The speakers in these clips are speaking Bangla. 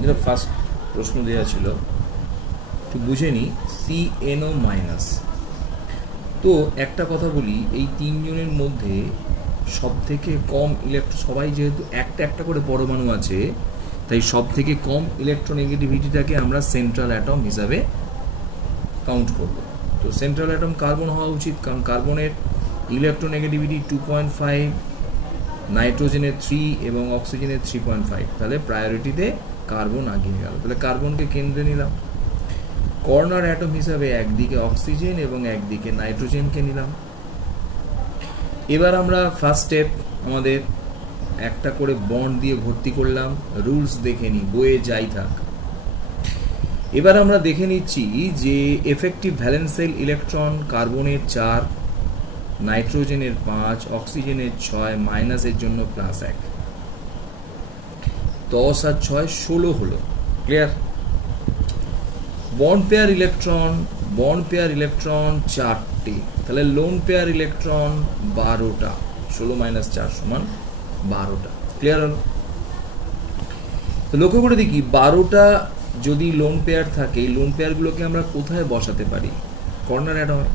যেটা ফার্স্ট প্রশ্ন দেওয়া ছিল একটু বুঝে নি, CNO মাইনাস। তো একটা কথা বলি, এই তিনজনের মধ্যে সব থেকে কম ইলেকট্রন, সবাই যেহেতু একটা একটা করে পরমাণু আছে, তাই সব থেকে কম ইলেকট্রোনেগেটিভিটিটাকে আমরা সেন্ট্রাল অ্যাটম হিসাবে কাউন্ট করব। তো সেন্ট্রাল অ্যাটম কার্বন হওয়া উচিত, কারণ কার্বনের ইলেকট্রোনেগেটিভিটি 2.5, নাইট্রোজেনের 3 এবং অক্সিজেনের 3.5। তাহলে প্রায়োরিটিতে কার্বন আগিয়ে গেল। তাহলে কার্বনকে কেন্দ্রে নিলাম, কর্নার অ্যাটম হিসাবে একদিকে অক্সিজেন এবং একদিকে নাইট্রোজেনকে নিলাম। এবার আমরা ফার্স্ট স্টেপ আমাদের একটা করে বন্ড দিয়ে ভর্তি করলাম, রুলস দেখে নিই, বইয়ে যাই থাক। এবার আমরা দেখে নিচ্ছি যে এফেক্টিভ ভ্যালেন্সিয়াল ইলেকট্রন কার্বনের 4, নাইট্রোজেনের 5, অক্সিজেনের 6, মাইনাসের জন্য +1। 10 আর 6 16 হলো। ক্লিয়ার? বন্ড পেয়ার ইলেকট্রন 4টে, তাহলে লোন পেয়ার ইলেকট্রন 12টা। 16 - 4 = 12টা। ক্লিয়ার হলো? তো লক্ষ্য করে দেখি 12টা যদি লোন পেয়ার থাকে, এই লোন পেয়ারগুলোকে আমরা কোথায় বসাতে পারি? কর্নার অ্যাটমে।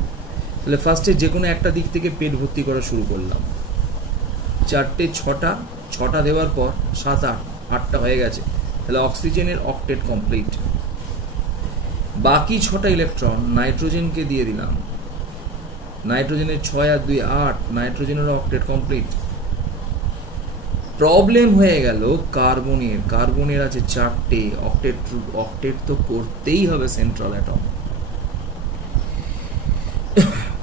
তাহলে ফার্স্টে যে কোনো একটা দিক থেকে পেট ভর্তি করা শুরু করলাম। 4টে 6টা দেওয়ার পর 7 8 8টা হয়ে গেছে। তাহলে অক্সিজেনের অক্টেট কমপ্লিট। বাকি 6টা ইলেকট্রন নাইট্রোজেনকে দিয়ে দিলাম। নাইট্রোজেনের 6 আর 2 8, নাইট্রোজেনের অক্টেট কমপ্লিট। প্রবলেম হয়ে গেল কার্বনের আছে 4টে, অক্টেট তো করতেই হবে সেন্ট্রাল অ্যাটম।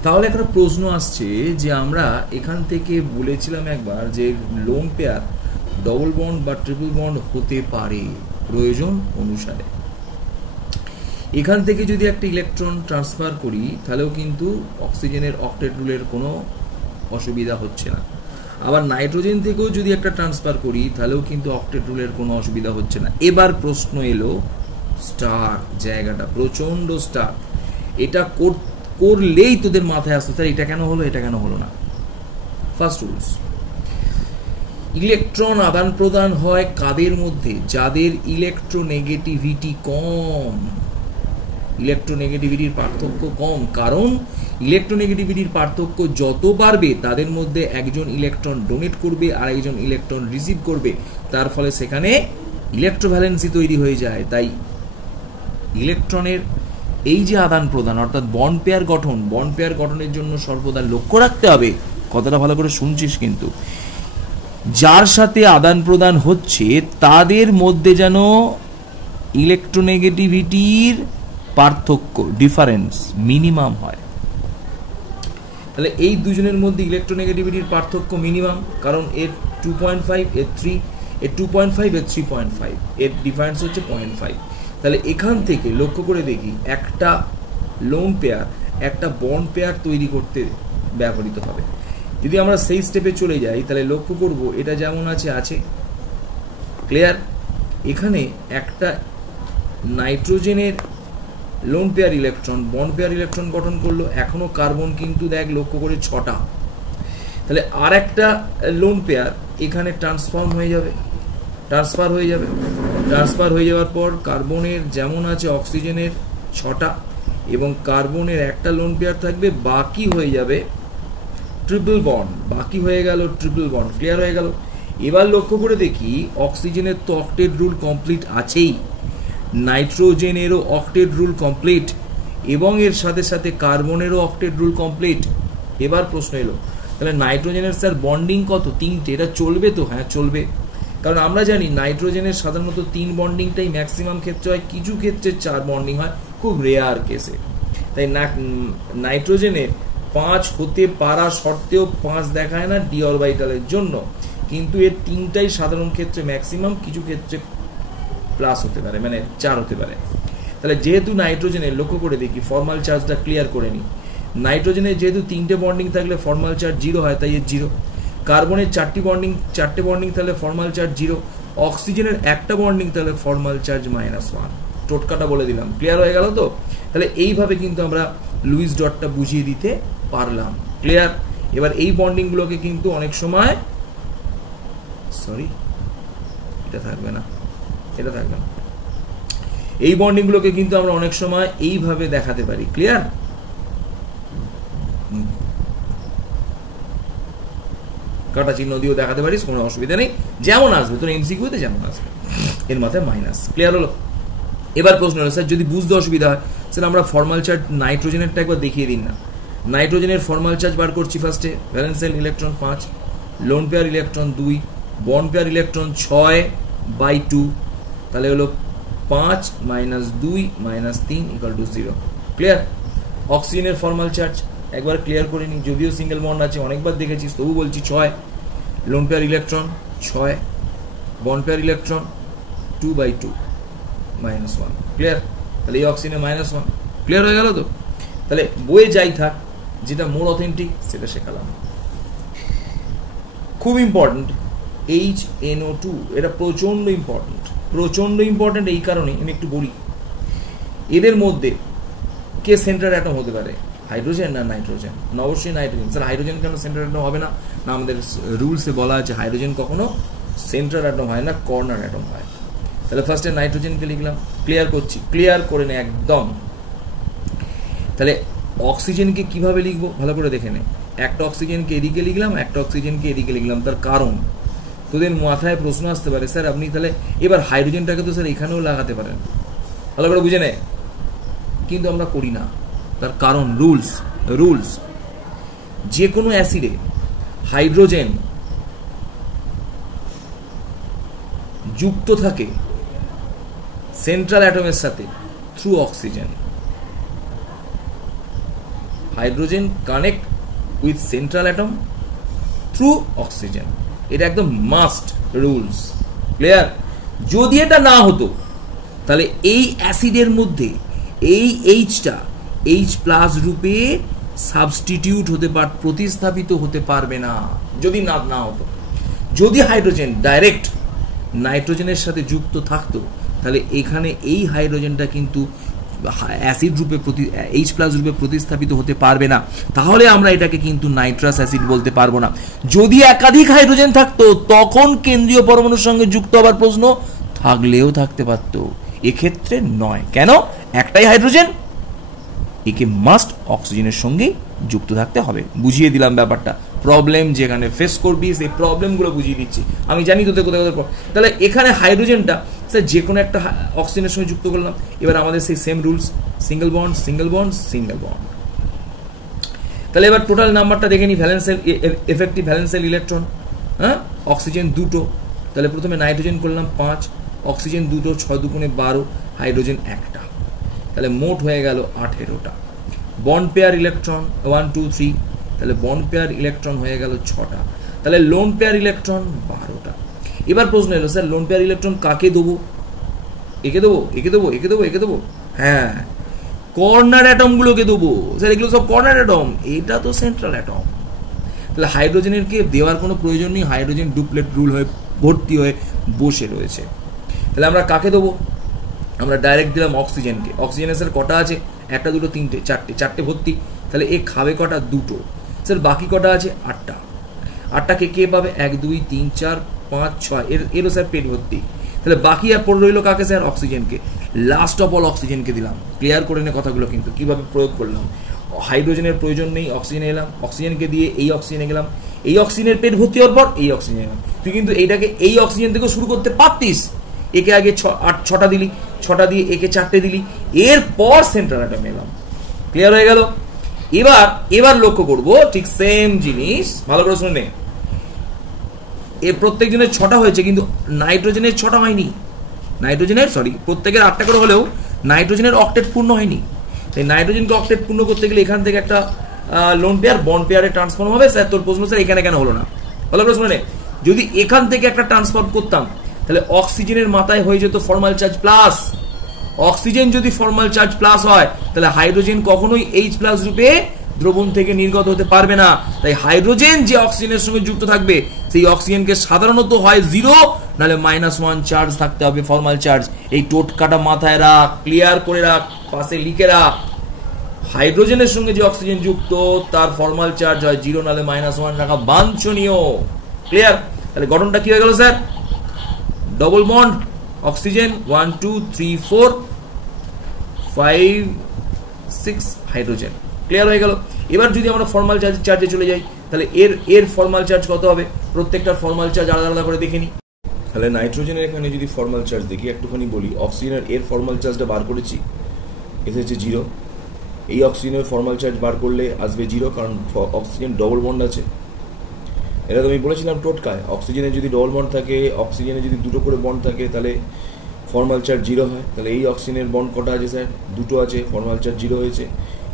তাহলে একটা প্রশ্ন আসছে যে আমরা এখান থেকে বলেছিলাম একবার যে লোন পেয়ার ডবল বন্ড বা ট্রিপল বন্ড হতে পারে প্রয়োজন অনুসারে। এখান থেকে যদি একটা ইলেকট্রন ট্রান্সফার করি তাহলেও কিন্তু অক্সিজেনের অক্টেট রুলের কোনো অসুবিধা হচ্ছে না। আবার নাইট্রোজেন থেকেও যদি একটা ট্রান্সফার করি তাহলেও কিন্তু অক্টেট রুলের কোনো অসুবিধা হচ্ছে না। এবার প্রশ্ন এলো স্টার জায়গাটা, প্রচন্ড স্টার। এটা করলেই তোদের মাথায় আসতো স্যার এটা কেন হলো, এটা কেন হলো না। ফার্স্ট রুলস, ইলেকট্রন আদান প্রদান হয় কাদের মধ্যে? যাদের ইলেকট্রোনেগেটিভিটি কম। ইলেকট্রোনেগেটিভিটির পার্থক্য কম, কারণ ইলেকট্রোনেগেটিভিটির পার্থক্য যত বাড়বে তাদের মধ্যে একজন ইলেকট্রন ডোনেট করবে আর একজন ইলেকট্রন রিসিভ করবে, তার ফলে সেখানে ইলেকট্রোভ্যালেন্সি তৈরি হয়ে যায়। তাই ইলেকট্রনের এই যে আদান প্রদান অর্থাৎ বন্ড পেয়ার গঠনের জন্য সর্বদা লক্ষ্য রাখতে হবে, কথাটা ভালো করে শুনছিস কিন্তু, যার সাথে আদান প্রদান হচ্ছে তাদের মধ্যে যেন ইলেকট্রোনেগেটিভিটির পার্থক্য ডিফারেন্স মিনিমাম হয়। তাহলে এই দুজনের মধ্যে ইলেকট্রোনেগেটিভিটির পার্থক্য মিনিমাম, কারণ এর 2.5 এর 3, এর 2.5 এর 3.5, এর ডিফারেন্স হচ্ছে 0.5। তাহলে এখান থেকে লক্ষ্য করে দেখি একটা লোন পেয়ার একটা বন্ড পেয়ার তৈরি করতে ব্যবহৃত হবে। যদি আমরা সেই স্টেপে চলে যাই তাহলে লক্ষ্য করব এটা যেমন আছে। ক্লিয়ার? এখানে একটা নাইট্রোজেনের loan pair electron bond pair electron গঠন করলো, এখনো কার্বন কিন্তু দেখ লক্ষ্য করে 6টা। তাহলে আর একটা লোন পেয়ার এখানে ট্রান্সফার হয়ে যাওয়ার পর কার্বনের যেমন আছে অক্সিজেনের 6টা এবং কার্বনের একটা লোন পেয়ার থাকবে, বাকি হয়ে যাবে ট্রিপল বন্ড, ক্লিয়ার হয়ে গেল? এবার লক্ষ্য করে দেখি অক্সিজেনের তো অক্টেট রুল কমপ্লিট আছেই, নাইট্রোজেনেরও অক্টেট রুল কমপ্লিট এবং এর সাথে সাথে কার্বনেরও অক্টেট রুল কমপ্লিট। এবার প্রশ্ন এলো তাহলে নাইট্রোজেনের স্যার বন্ডিং কত? 3টে। এটা চলবে তো? হ্যাঁ চলবে, কারণ আমরা জানি নাইট্রোজেনের সাধারণত 3 বন্ডিংটাই ম্যাক্সিমাম ক্ষেত্রে হয়, কিছু ক্ষেত্রে 4 বন্ডিং হয়, খুব রেয়ার কেসে। তাই নাইট্রোজেনের 5 হতে পারা সত্ত্বেও 5 দেখায় না ডি অরবিটালের জন্য, কিন্তু এর 3টাই সাধারণ ক্ষেত্রে ম্যাক্সিমাম, কিছু ক্ষেত্রে প্লাস হতে পারে, মানে 4 হতে পারে। তাহলে যেহেতু নাইট্রোজেনের লক্ষ্য করে দেখি ফর্মাল চার্জটা ক্লিয়ার করে নিই। নাইট্রোজেনের যেহেতু 3টে বন্ডিং থাকলে ফর্মাল চার্জ 0 হয়, তাই এর 0। কার্বনের 4টে বন্ডিং তাহলে ফর্মাল চার্জ 0। অক্সিজেনের একটা বন্ডিং তাহলে ফর্মাল চার্জ -1। টোটকাটা বলে দিলাম, ক্লিয়ার হয়ে গেল তো? তাহলে এইভাবে কিন্তু আমরা লুইস ডটটা বুঝিয়ে দিতে পারলাম। ক্লিয়ার? এবার এই বন্ডিংগুলোকে কিন্তু অনেক সময় এটা থাকবে না, এই বন্ডিংগুলোকে কিন্তু আমরা অনেক সময় এইভাবে দেখাতে পারি। ক্লিয়ার? কাটা চিহ্ন দিয়েও দেখাতে পারিস, কোনো অসুবিধা নেই, যেমন আসবে তোর এমসিকিউতে যেমন আসবে, এর মাথায় মাইনাস। ক্লিয়ার হলো? এবার প্রশ্ন হলো স্যার যদি বুঝতে অসুবিধা হয় স্যার আমরা ফর্মাল চার্জ নাইট্রোজেনেরটা একবার দেখিয়ে দিন না। নাইট্রোজেনের ফর্মাল চার্জ বার করছি ফার্স্টে, ভ্যালেন্সিয়াল electron 5, lone pair electron 2, bond pair electron 6/2, তাহলে হলো 5 - 2 - 3 = 0। ক্লিয়ার? অক্সিজেনের ফর্মাল চার্জ একবার ক্লিয়ার করে নিই, যদিও সিঙ্গেল বন্ড আছে অনেকবার দেখেছিস তবু বলছি 6, loan pair electron 6, bond pair electron 2/2 -1। Clear? তাহলে এই অক্সিজেনের -1। ক্লিয়ার হয়ে গেল তো? তাহলে বইয়ে যাই থাক, যেটা মোর অথেন্টিক সেটা শেখালাম। খুব ইম্পর্টেন্ট HNO2, এটা প্রচন্ড ইম্পর্টেন্ট এই কারণে আমি একটু বলি, এদের মধ্যে কে সেন্ট্রাল অ্যাটম হতে পারে, হাইড্রোজেন না নাইট্রোজেন? অবশ্যই নাইট্রোজেন। স্যার হাইড্রোজেন কেন সেন্ট্রাল অ্যাটম হবে না? না, আমাদের রুলসে বলা আছে হাইড্রোজেন কখনো সেন্ট্রাল অ্যাটম হয় না, কর্নার অ্যাটম হয়। তাহলে ফার্স্টে নাইট্রোজেনকে লিখলাম, ক্লিয়ার করছি, ক্লিয়ার করে নে একদম। তাহলে অক্সিজেনকে কিভাবে লিখবো ভালো করে দেখে নে। একটা অক্সিজেনকে এদিকে লিখলাম, একটা অক্সিজেনকে এদিকে লিখলাম। তার কারণ তোদের মাথায় প্রশ্ন আসতে পারে স্যার আপনি তাহলে এবার হাইড্রোজেনটাকে তো স্যার এখানেও লাগাতে পারেন, ভালো করে বুঝে নে, কিন্তু আমরা করি না। তার কারণ রুলস যে কোনো অ্যাসিডে হাইড্রোজেন যুক্ত থাকে সেন্ট্রাল অ্যাটমের সাথে through oxygen. Hydrogen connect with central atom through oxygen, এটা একদম মাস্ট রুলস। ক্লিয়ার? যদি এটা না হতো তাহলে এই অ্যাসিডের মধ্যে এই এইচটা H+ রূপে সাবস্টিটিউট হতে প্রতিস্থাপিত হতে পারবে না, যদি না হতো। যদি হাইড্রোজেন ডাইরেক্ট নাইট্রোজেনের সাথে যুক্ত থাকতো তাহলে এখানে এই হাইড্রোজেনটা কিন্তু অ্যাসিড রূপে H+ রূপে প্রতিস্থাপিত হতে পারবে না, তাহলে আমরা এটাকে কিন্তু নাইট্রাস অ্যাসিড বলতে পারবো না। যদি একাধিক হাইড্রোজেন থাকতো তখন কেন্দ্রীয় পরমাণুর সঙ্গে যুক্ত হবার প্রশ্ন থাকলেও থাকতে পারতো, এক্ষেত্রে নয়। কেন? একটাই হাইড্রোজেন, একে মাস্ট অক্সিজেনের সঙ্গে যুক্ত থাকতে হবে। বুঝিয়ে দিলাম ব্যাপারটা, প্রবলেম যেখানে ফেস করবি সেই প্রবলেমগুলো বুঝিয়ে দিচ্ছি। আমি জানি তোদের কোথায় কোথায়। তাহলে এখানে হাইড্রোজেনটা স্যার যে কোনো একটা অক্সিজেনের সঙ্গে যুক্ত করলাম। এবার আমাদের সেই same rules, single bond single bond single bond. তাহলে এবার টোটাল নাম্বারটা দেখে নিই, ভ্যালেন্সিয়াল এফেক্টিভ ভ্যালেন্সিয়াল ইলেকট্রন, হ্যাঁ, অক্সিজেন 2টো, তাহলে প্রথমে নাইট্রোজেন করলাম 5, অক্সিজেন 2টো, 6 × 2 = 12, হাইড্রোজেন 1টা, তাহলে মোট হয়ে গেল 18টা। বন্ড পেয়ার ইলেকট্রন 1 2 3, তাহলে বন্ড পেয়ার ইলেকট্রন হয়ে গেল 6টা, তাহলে লোন পেয়ার ইলেকট্রন 12টা। এবার প্রশ্ন এলো স্যার লোন পেয়ার ইলেকট্রন কাকে দেবো? একে দেবো, একে দেবো, একে দেবো, একে দেবো? হ্যাঁ, কর্নার অ্যাটমগুলোকে দেবো স্যার, এগুলো সব কর্নার অ্যাটম, এটা তো সেন্ট্রাল অ্যাটম। তাহলে হাইড্রোজেনের কে দেওয়ার কোনো প্রয়োজন নেই, হাইড্রোজেন ডুপ্লেট রুল হয়ে ভর্তি হয়ে বসে রয়েছে। তাহলে আমরা কাকে দেবো? আমরা ডাইরেক্ট দিলাম অক্সিজেনকে। অক্সিজেনের স্যার কটা আছে? 1 2 3 4টে ভর্তি, তাহলে এ খাবে কটা? 2টো। স্যার বাকি কটা আছে? 8টা। 8টাকে কে পাবে? 1 2 3 4 5 6, এরও স্যার পেট ভর্তি। তাহলে বাকি আর পড়ে রইল কাকে স্যার? অক্সিজেনকে। লাস্ট অফ অল অক্সিজেনকে দিলাম। ক্লিয়ার করে নে কথাগুলো, কিন্তু কিভাবে প্রয়োগ করলাম। হাইড্রোজেনের প্রয়োজন নেই, অক্সিজেনে এলাম, অক্সিজেনকে দিয়ে এই অক্সিজেনে গেলাম, এই অক্সিজেনের পেট ভর্তি হওয়ার পর এই অক্সিজেনে এলাম। তুই কিন্তু এইটাকে এই অক্সিজেন থেকে শুরু করতে পারতিস, একে আগে 6টা দিলি, 6টা দিয়ে একে 4টে দিলি, এরপর সেন্ট্রাল অ্যাটমে এলাম। ক্লিয়ার হয়ে গেল? এবার লক্ষ্য করব ঠিক সেম জিনিস, ভালো করে শুনে। এ প্রত্যেক জনের 6টা হয়েছে, কিন্তু নাইট্রোজেনের 6টা হয়নি। নাইট্রোজেনের প্রত্যেকের 8টা করে হলেও নাইট্রোজেনের অক্টেট পূর্ণ হয়নি। তাই নাইট্রোজেনকে অক্টেট পূর্ণ করতে গেলে এখান থেকে একটা লোন পেয়ার বন্ড পেয়ারে ট্রান্সফর্ম হবে। স্যার তোর প্রশ্ন স্যার এখানে কেন হলো না? ভালো করে শুনে। যদি এখান থেকে একটা ট্রান্সফর্ম করতাম তাহলে অক্সিজেনের মাথায় হয়ে যেত ফর্মাল চার্জ প্লাস। অক্সিজেন যদি ফর্মাল চার্জ প্লাস হয় তাহলে হাইড্রোজেন কখনোই H+ রূপে দ্রবণ থেকে নির্গত হতে পারবে না। তাই হাইড্রোজেন যে অক্সিজেনের সঙ্গে যুক্ত থাকবে সেই অক্সিজেনকে সাধারণত হয় 0 নাহলে -1 চার্জ থাকতে হবে, ফর্মাল চার্জ। এই টোটকাটা মাথায় রাখ, ক্লিয়ার করে রাখ, পাশে লিখে রাখ। হাইড্রোজেনের সঙ্গে যে অক্সিজেন যুক্ত তার ফর্মাল চার্জ হয় 0 নাহলে -1 রাখা বাঞ্ছনীয়। ক্লিয়ার? তাহলে গঠনটা কি হয়ে গেল sir? Double bond oxygen 1 2 3 4, 5 6 hydrogen. Clear হয়ে গেল। এবার যদি আমরা ফর্মাল চার্জে চলে যাই, তাহলে এর ফর্মাল চার্জ কত হবে, প্রত্যেকটা ফর্মাল চার্জ আলাদা আলাদা করে দেখে নিই। তাহলে নাইট্রোজেনের এখানে যদি ফর্মাল চার্জ দেখি, একটুখানি বলি। অক্সিজেনের এর ফর্মাল চার্জটা বার করেছি, এসেছে 0। এই অক্সিজেনের ফর্মাল চার্জ বার করলে আসবে 0, কারণ অক্সিজেন ডবল বন্ড আছে। এটা তো আমি বলেছিলাম টোটকায়, অক্সিজেনের যদি ডবল বন্ড থাকে, অক্সিজেনে যদি দুটো করে বন্ড থাকে, তাহলে ফর্মাল চার্জ 0 হয়। তাহলে এই অক্সিজেনের বন্ড কটা আছে স্যার, দুটো আছে, ফর্মাল চার্জ 0 হয়েছে।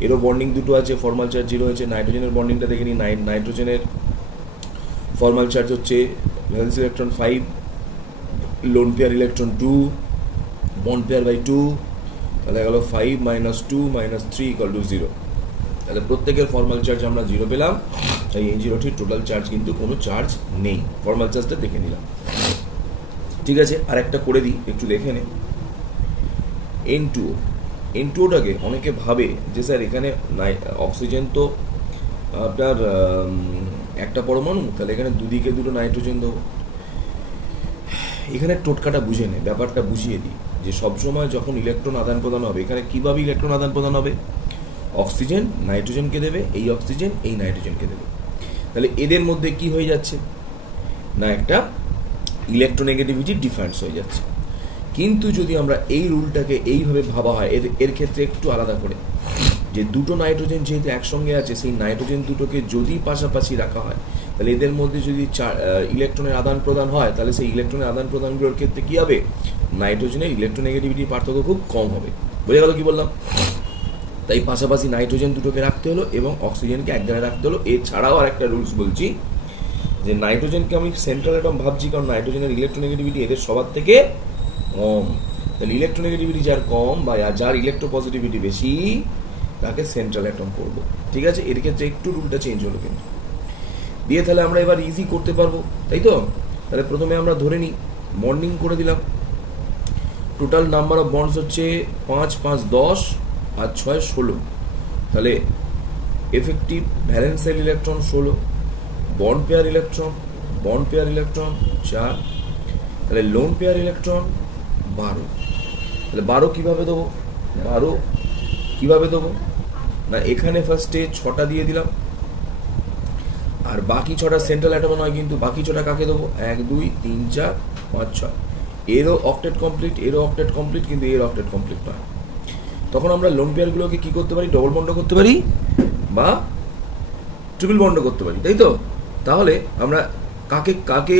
এরও বন্ডিং দুটো আছে, ফর্মাল চার্জ 0 হয়েছে। নাইট্রোজেনের বন্ডিংটা দেখে নিই। নাইট্রোজেনের ফর্মাল চার্জ হচ্ছে valence electron 5, lone pair electron 2, bond pair by 2, তাহলে গেল 5 - 2 - 3 = 0। তাহলে প্রত্যেকের ফর্মাল চার্জ আমরা 0 পেলাম। তাই এই 0টির টোটাল চার্জ কিন্তু কোনো চার্জ নেই। ফর্মাল চার্জটা দেখে নিলাম, ঠিক আছে। আর একটা করে দিই, একটু দেখে নে। N2O-টাকে অনেকে ভাবে যে স্যার এখানে অক্সিজেন তো আপনার একটা পরমাণু, তাহলে এখানে দুদিকে দুটো নাইট্রোজেন দেবো। এখানে টোটকাটা বুঝে নে, ব্যাপারটা বুঝিয়ে দিই যে সবসময় যখন ইলেকট্রন আদান প্রদান হবে, এখানে কিভাবে ইলেকট্রন আদান প্রদান হবে, অক্সিজেন নাইট্রোজেনকে দেবে, এই অক্সিজেন এই নাইট্রোজেনকে দেবে। তাহলে এদের মধ্যে কি হয়ে যাচ্ছে না, একটা ইলেকট্রোনেগেটিভিটি ডিফারেন্স হয়ে যাচ্ছে। কিন্তু যদি আমরা এই রুলটাকে এইভাবে ভাবা হয়, এর ক্ষেত্রে একটু আলাদা করে, যে দুটো নাইট্রোজেন যেহেতু একসঙ্গে আছে, সেই নাইট্রোজেন দুটোকে যদি পাশাপাশি রাখা হয়, তাহলে এদের মধ্যে যদি ইলেকট্রনের আদান প্রদান হয়, তাহলে সেই ইলেকট্রনের আদান প্রদানগুলোর ক্ষেত্রে কি হবে, নাইট্রোজেনের ইলেকট্রোনেগেটিভিটির পার্থক্য খুব কম হবে। বোঝা গেল কি বললাম? তাই পাশাপাশি নাইট্রোজেন দুটোকে রাখতে হলো এবং অক্সিজেনকে এক জায়গায় রাখতে হলো। এছাড়াও আরেকটা রুলস বলছি, যে নাইট্রোজেনকে আমি সেন্ট্রাল অ্যাটম ভাবছি, কারণ নাইট্রোজেনের ইলেকট্রোনেগেটিভিটি এদের সবার থেকে কম। তাহলে ইলেকট্রোনেগেটিভিটি যার কম বা যার ইলেকট্রোপজিটিভিটি বেশি, তাকে সেন্ট্রাল অ্যাটম করব। ঠিক আছে, এর ক্ষেত্রে একটু রুলটা চেঞ্জ হলো কিন্তু দিয়ে। তাহলে আমরা এবার ইজি করতে পারবো, তাই তো? তাহলে প্রথমে আমরা ধরে নিই, বন্ডিং করে দিলাম। টোটাল নাম্বার অফ বন্ডস হচ্ছে 5 5 10 আর 6 16। তাহলে এফেক্টিভ ভ্যালেন্সিয়াল ইলেকট্রন 16, বন্ড পেয়ার ইলেকট্রন 4, তাহলে লোন পেয়ার ইলেকট্রন 12। তাহলে 12 কিভাবে দেবো, 12 কিভাবে দেবো না, এখানে ফার্স্টে 6টা দিয়ে দিলাম, আর বাকি 6টা সেন্ট্রাল অ্যাটম নয়, কিন্তু বাকি 6টা কাকে দেবো, 1 2 3 4 5 6। এরও অক্টেট কমপ্লিট, এরও অক্টেট কমপ্লিট, কিন্তু এর অক্টেট কমপ্লিট নয়। তখন আমরা লোন পেয়ারগুলোকে কি করতে পারি, ডবল বন্ড করতে পারি বা ট্রিপল বন্ড করতে পারি, তাই তো? তাহলে আমরা কাকে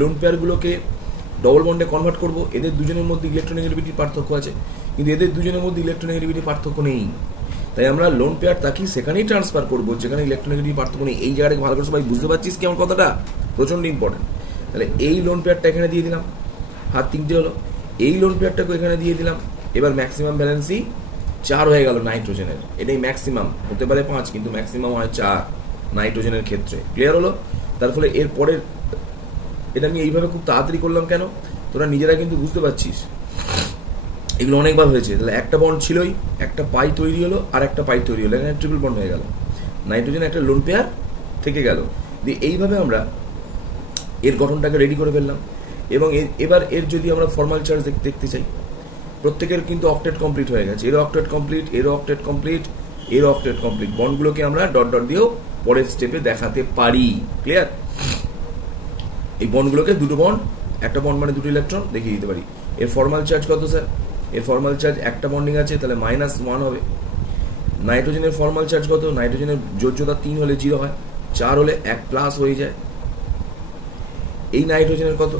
লোন পেয়ারগুলোকে ডবল বন্ডে কনভার্ট করব? এদের দুজনের মধ্যে ইলেকট্রোনেগেটিভিটির পার্থক্য আছে, কিন্তু এদের দুজনের মধ্যে ইলেকট্রোনেগেটিভিটির পার্থক্য নেই। তাই আমরা লোন পেয়ার তাকে সেখানেই ট্রান্সফার করবো যেখানে ইলেকট্রোনেগেটিভ পার্থক্য নেই। এই জায়গাটাকে ভালো করে সবাই বুঝতে পারছিস কি আমার কথাটা? প্রচন্ড ইম্পর্টেন্ট। তাহলে এই লোন পেয়ারটা এখানে দিয়ে দিলাম, হাত 3টে হলো। এই লোন পেয়ারটাকে এখানে দিয়ে দিলাম। এবার ম্যাক্সিমাম ব্যালেন্সি 4 হয়ে গেল নাইট্রোজেনের। এটাই ম্যাক্সিমাম, হতে পারে 5, কিন্তু ম্যাক্সিমাম হয় 4 নাইট্রোজেনের ক্ষেত্রে। ক্লিয়ার হলো? তার ফলে এর পরের, এটা আমি এইভাবে খুব তাড়াতাড়ি করলাম কেন, তোরা নিজেরা কিন্তু বুঝতে পারছিস, এগুলো অনেকবার হয়েছে। তাহলে একটা বন্ড ছিলই, একটা পাই তৈরি হলো, আর একটা পাই তৈরি হলো, এখানে ট্রিপল বন্ড হয়ে গেল, নাইট্রোজেন একটা লোন পেয়ার থেকে গেল। দিয়ে এইভাবে আমরা এর গঠনটাকে রেডি করে ফেললাম। এবং এবার এর যদি আমরা ফর্মাল চার্জ দেখতে চাই, প্রত্যেকের কিন্তু অক্টেট কমপ্লিট হয়ে গেছে, এরও অক্টেট কমপ্লিট, এরও অক্টেট কমপ্লিট, এরও অক্টেট কমপ্লিট। বন্ডগুলোকে আমরা ডট ডট দিয়েও পরের স্টেপে দেখাতে পারি। ক্লিয়ার? এই বন্ডগুলোকে দুটো বন্ড, একটা বন্ড মানে দুটো ইলেকট্রন দেখিয়ে দিতে পারি। এর ফর্মাল চার্জ কত স্যার? এর ফর্মাল চার্জ একটা বন্ডিং আছে, তাহলে -1 হবে। নাইট্রোজেনের ফর্মাল চার্জ কত? নাইট্রোজেনের যোজ্যতা 3 হলে 0 হয়, 4 হলে 1 প্লাস হয়ে যায়। এই নাইট্রোজেনের কত?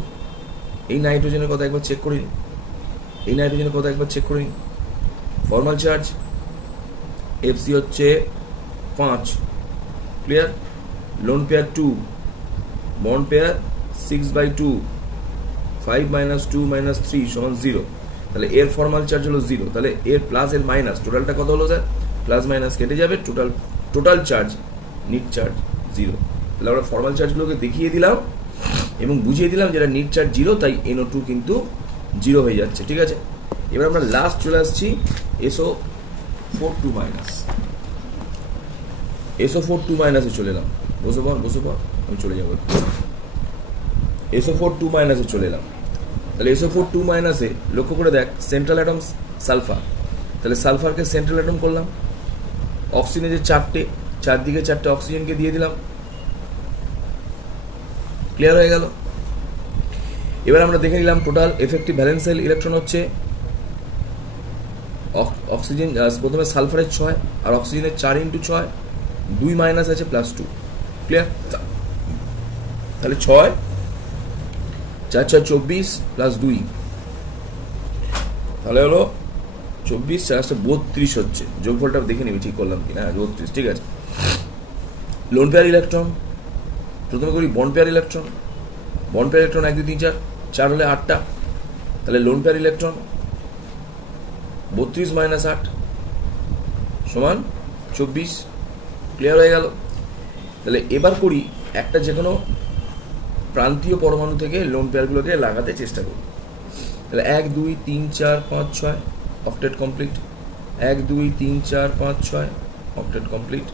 এই নাইট্রোজেনের কথা একবার চেক করে নিন, এই নাইট্রোজেনের কথা একবার চেক করে নিন। ফর্মাল চার্জ এফসি হচ্ছে 5। Clear? Lone pair 2, bond pair 6/2, 5 - 2 - 3 = 0। তাহলে এর ফর্মাল চার্জ হলো 0। তাহলে এর প্লাস এর মাইনাস টোটালটা কত হলো স্যার? প্লাস মাইনাস কেটে যাবে, টোটাল চার্জ, নিট চার্জ 0। তাহলে আমরা ফর্মাল চার্জগুলোকে দেখিয়ে দিলাম এবং বুঝিয়ে দিলাম যেটা নিট চার্জ 0, তাই NO2 কিন্তু 0 হয়ে যাচ্ছে। ঠিক আছে, এবার আমরা লাস্ট চলে আসছি SO4 2-। SO4 2- চলে এলাম। বসে পর, আমি চলে যাবো। SO4 2- চলে এলাম। তাহলে SO4 2- লক্ষ্য করে দেখ, সেন্ট্রাল অ্যাটম সালফার, তাহলে সালফারকে সেন্ট্রাল অ্যাটম করলাম, অক্সিজেনের চারদিকে 4টে অক্সিজেনকে দিয়ে দিলাম, ক্লিয়ার হয়ে গেল। এবার আমরা দেখে নিলাম টোটাল এফেক্টিভ ভ্যালেন্সিয়াল ইলেকট্রন হচ্ছে অক্সিজেন প্রথমে সালফারের 6 আর অক্সিজেনের 4 × 6, 2 মাইনাস আছে +2, ক্লিয়ার। তাহলে 6 4 4 24 +2, তাহলে হলো 24 4 32 হচ্ছে। যোগফলটা দেখে নিবি ঠিক করলাম কিনা, 32, ঠিক আছে। লোন পেয়ার ইলেকট্রন প্রথমে করি, বন্ড পেয়ার ইলেকট্রন। 1 2 3 4, 4 হলে 8টা, তাহলে লোন পেয়ার ইলেকট্রন 32 - 8 সমান 24, ক্লিয়ার হয়ে গেল। তাহলে এবার করি একটা যে কোনো প্রান্তীয় পরমাণু থেকে লোন পেয়ারগুলোকে লাগাতে চেষ্টা করি। তাহলে 1 2 3 4 5 6 octet complete, 1 2 3 4 5 6 octet complete,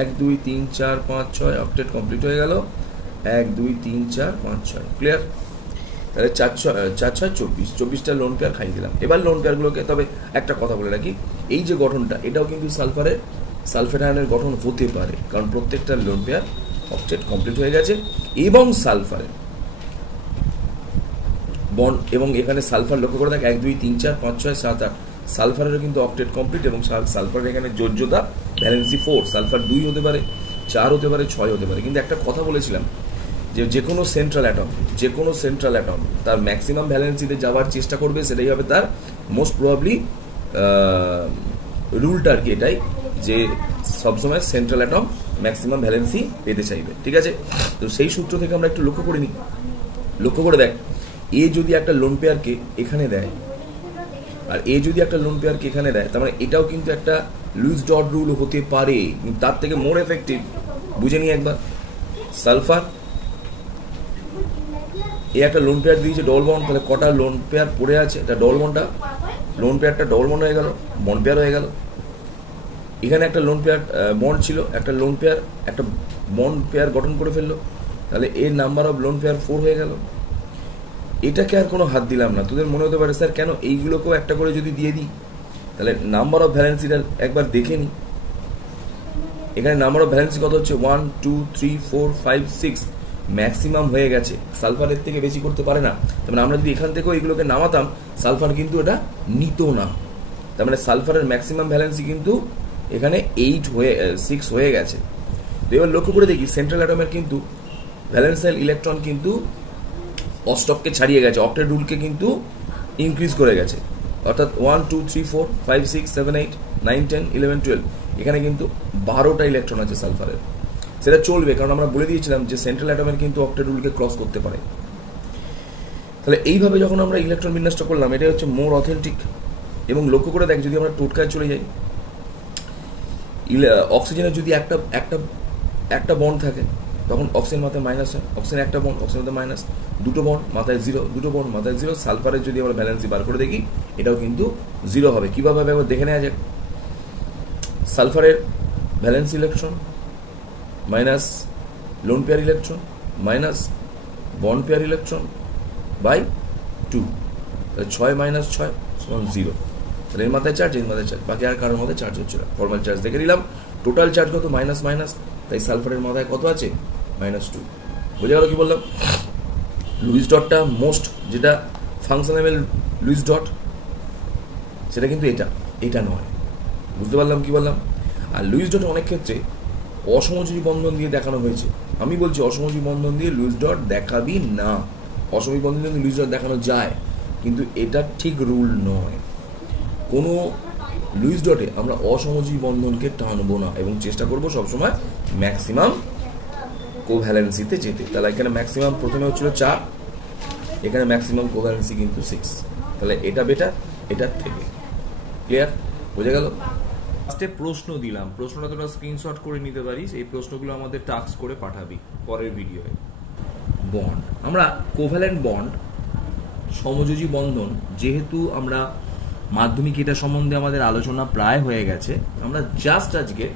1 2 3 4 5 6 octet complete হয়ে গেল, 1 2 3 4 5 6, ক্লিয়ার। তাহলে 4 6 24টা লোন পেয়ার খাইয়ে দিলাম। এবার লোন পেয়ারগুলোকে, তবে একটা কথা বলে রাখি, এই যে গঠনটা এটাও কিন্তু সালফেট আয়নের গঠন হতে পারে, কারণ প্রত্যেকটা লোন পেয়ার অক্টেট কমপ্লিট হয়ে গেছে এবং সালফারের বন্ড, এবং এখানে সালফার লক্ষ্য করে দেখ 1 2 3 4 5 6 7 8 সালফারেরও কিন্তু অক্টেট কমপ্লিট, এবং সালফারের এখানে যোজ্যতা ভ্যালেন্সি 4, সালফার 2 হতে পারে, 4 হতে পারে, 6 হতে পারে। কিন্তু একটা কথা বলেছিলাম যে কোনো সেন্ট্রাল অ্যাটম তার ম্যাক্সিমাম ভ্যালেন্সিতে যাওয়ার চেষ্টা করবে, সেটাই হবে তার মোস্ট প্রবাবলি রুলটা আর কি এটাই, যে সবসময় সেন্ট্রাল অ্যাটম ম্যাক্সিমাম ভ্যালেন্সি পেতে চাইবে, ঠিক আছে। তো সেই সূত্র থেকে আমরা একটু লক্ষ্য করে দেখ, এ যদি একটা লোন পেয়ারকে এখানে দেয় আর এ যদি একটা লোন পেয়ারকে এখানে দেয়, তার মানে এটাও কিন্তু একটা লুইস ডট রুল হতে পারে, তার থেকে মোর এফেক্টিভ। বুঝে নিই একবার, সালফার এ একটা লোন পেয়ার দিয়েছে ডবল বন্ড, তাহলে কটা লোন পেয়ার পড়ে আছে, এটা ডবল বন্ডটা, লোন পেয়ারটা ডবল বন্ড হয়ে গেল, বন্ড পেয়ার হয়ে গেল। এখানে একটা লোন পেয়ার বন্ড ছিল, একটা লোন পেয়ার একটা বন্ড পেয়ার গঠন করে ফেললো, তাহলে এর নাম্বার অফ লোন পেয়ার 4 হয়ে গেল। এটাকে আর কোনো হাত দিলাম না। তোদের মনে হতে পারে স্যার কেন, এইগুলোকেও একটা করে যদি দিয়ে দিই, তাহলে নাম্বার অফ ভ্যালেন্সিটা একবার দেখে নিই। এখানে নাম্বার অফ ভ্যালেন্সি কত হচ্ছে, 1 2 3 4 5 6, ম্যাক্সিমাম হয়ে গেছে, সালফারের থেকে বেশি করতে পারে না। তার মানে আমরা যদি এখান থেকেও এগুলোকে নামাতাম, সালফার কিন্তু এটা নিত না। তার মানে সালফারের ম্যাক্সিমাম ভ্যালেন্সি কিন্তু এখানে 6 হয়ে গেছে। তো এবার লক্ষ্য করে দেখি, সেন্ট্রাল অ্যাটমের কিন্তু ভ্যালেন্সিয়াল ইলেকট্রন কিন্তু অষ্টককে ছাড়িয়ে গেছে, অক্টেট রুলকে কিন্তু ইনক্রিজ করে গেছে, অর্থাৎ 1 2 3 4 5 6 7 8 9 10 11 12, এখানে কিন্তু 12টা ইলেকট্রন আছে সালফারের। সেটা চলবে, কারণ আমরা বলে দিয়েছিলাম যে সেন্ট্রাল অ্যাটমের কিন্তু অক্টেট রুলকে ক্রস করতে পারে। তাহলে এইভাবে যখন আমরা ইলেকট্রন বিন্যাসটা করলাম, এটা হচ্ছে মোর অথেন্টিক। এবং লক্ষ্য করে দেখ, যদি আমরা টোটকায় চলে যাই, অক্সিজেনের যদি একটা বন্ড থাকে, তখন অক্সিজেন মাথায় মাইনাস হয়, অক্সিজেন একটা বন্ড, অক্সিজেন মাথায় মাইনাস, দুটো বন্ড মাথায় 0, দুটো বন্ড মাথায় 0। সালফারের যদি আমরা ভ্যালেন্সি বার করে দেখি, এটাও কিন্তু 0 হবে। কীভাবে হবে একবার দেখে নেওয়া যাক। সালফারের valency electron minus lone pair electron minus bond pair electron by 2, তাহলে 6 - 6 সমান 0। তাহলে এর মাথায় চার্জ, এর মাথায় চার্জ, বাকি আর কারোর মাথায় চার্জ হচ্ছে না। ফর্মাল চার্জ দেখে নিলাম, টোটাল চার্জ কত, মাইনাস, তাই সালফারের মাথায় কত আছে, -2। বোঝা গেল কি বললাম? লুইস ডটটা মোস্ট, যেটা ফাংশনাল লুইস ডট, সেটা কিন্তু এটা নয়। বুঝতে পারলাম কি বললাম? আর লুইস ডট অনেক ক্ষেত্রে অসমযোজী বন্ধন দিয়ে দেখানো হয়েছে। আমি বলছি অসমযোজী বন্ধন দিয়ে লুইস ডট দেখাবি না। অসমযোজী বন্ধন দিয়ে লুইস ডট দেখানো যায়, কিন্তু এটা ঠিক রুল নয়। কোনো লুইস ডটে আমরা অসমযোজী বন্ধনকে টানবো না, এবং চেষ্টা করবো সবসময় ম্যাক্সিমাম কোভ্যালেন্সিতে যেতে। তাহলে এখানে ম্যাক্সিমাম প্রথমে হচ্ছিল 4, এখানে ম্যাক্সিমাম কোভ্যালেন্সি কিন্তু 6। তাহলে এটা বেটার এটার থেকে। ক্লিয়ার? বোঝা গেল? লাস্টে প্রশ্ন দিলাম, প্রশ্নটা তোরা স্ক্রিনশট করে নিতে পারিস। এই প্রশ্নগুলো আমাদের টাস্ক করে পাঠাবি পরের ভিডিওয়ে। বন্ড, আমরা কোভ্যালেন্ট বন্ড, সমযোজী বন্ধন, যেহেতু আমরা মাধ্যমিক এটা সম্বন্ধে আমাদের আলোচনা প্রায় হয়ে গেছে, আমরা জাস্ট আজকে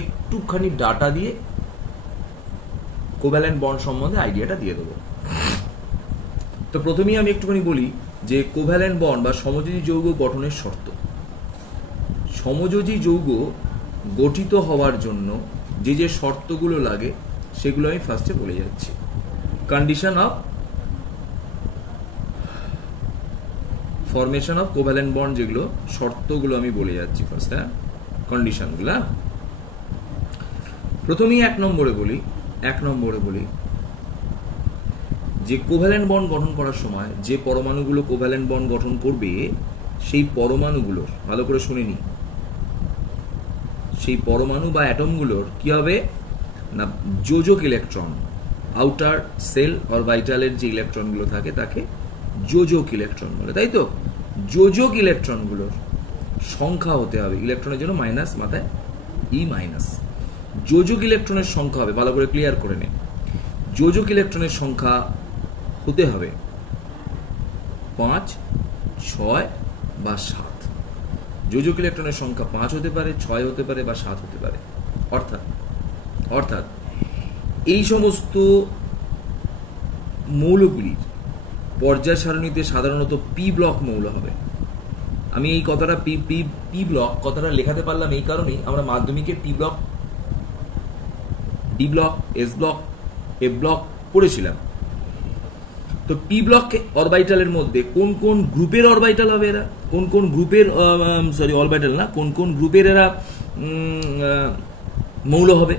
একটুখানি ডাটা দিয়ে কোভ্যালেন্ট বন্ড সম্বন্ধে আইডিয়াটা দিয়ে দেবো। তো প্রথমেই আমি একটুখানি বলি যে কোভ্যালেন্ট বন্ড বা সমযোজী যৌগ গঠনের শর্ত। সমযোজী যৌগ গঠিত হওয়ার জন্য যে যে শর্তগুলো লাগে সেগুলো আমি ফার্স্টে বলে যাচ্ছি। Condition of formation of covalent bond, যেগুলো শর্তগুলো আমি বলে যাচ্ছি ফার্স্ট। হ্যাঁ, কন্ডিশনগুলো। প্রথমেই এক নম্বরে বলি যে কোভ্যালেন্ট বন্ড গঠন করার সময় যে পরমাণুগুলো কোভ্যালেন্ট বন্ড গঠন করবে সেই পরমাণুগুলোর, ভালো করে শুনে নি, সেই পরমাণু বা অ্যাটমগুলোর কি হবে না, যোজক ইলেকট্রন, আউটার সেল অরবিটালের যে ইলেকট্রনগুলো থাকে তাকে যোজক ইলেকট্রন বলে, তাই তো? যোজক ইলেকট্রনগুলোর সংখ্যা হতে হবে, ইলেকট্রনের জন্য মাইনাস মাথায় ই মাইনাস, যোজক ইলেকট্রনের সংখ্যা হবে, ভালো করে ক্লিয়ার করে নে, যোজক ইলেকট্রনের সংখ্যা হতে হবে 5, 6 বা 7। যোজক ইলেকট্রনের সংখ্যা 5 হতে পারে, 6 হতে পারে বা 7 হতে পারে। অর্থাৎ এই সমস্ত মৌলগুলির পর্যায় সারণীতে সাধারণত পি ব্লক মৌল হবে। আমি এই কথাটা পি ব্লক কথাটা লেখাতে পারলাম এই কারণেই, আমরা মাধ্যমিকে P block, D block, S block, F block পড়েছিলাম। তো পি ব্লক অরবিটালের মধ্যে কোন কোন গ্রুপের অরবিটাল হবে এরা, কোন কোন গ্রুপের অরবিটাল না, কোন কোন গ্রুপের এরা মৌল হবে।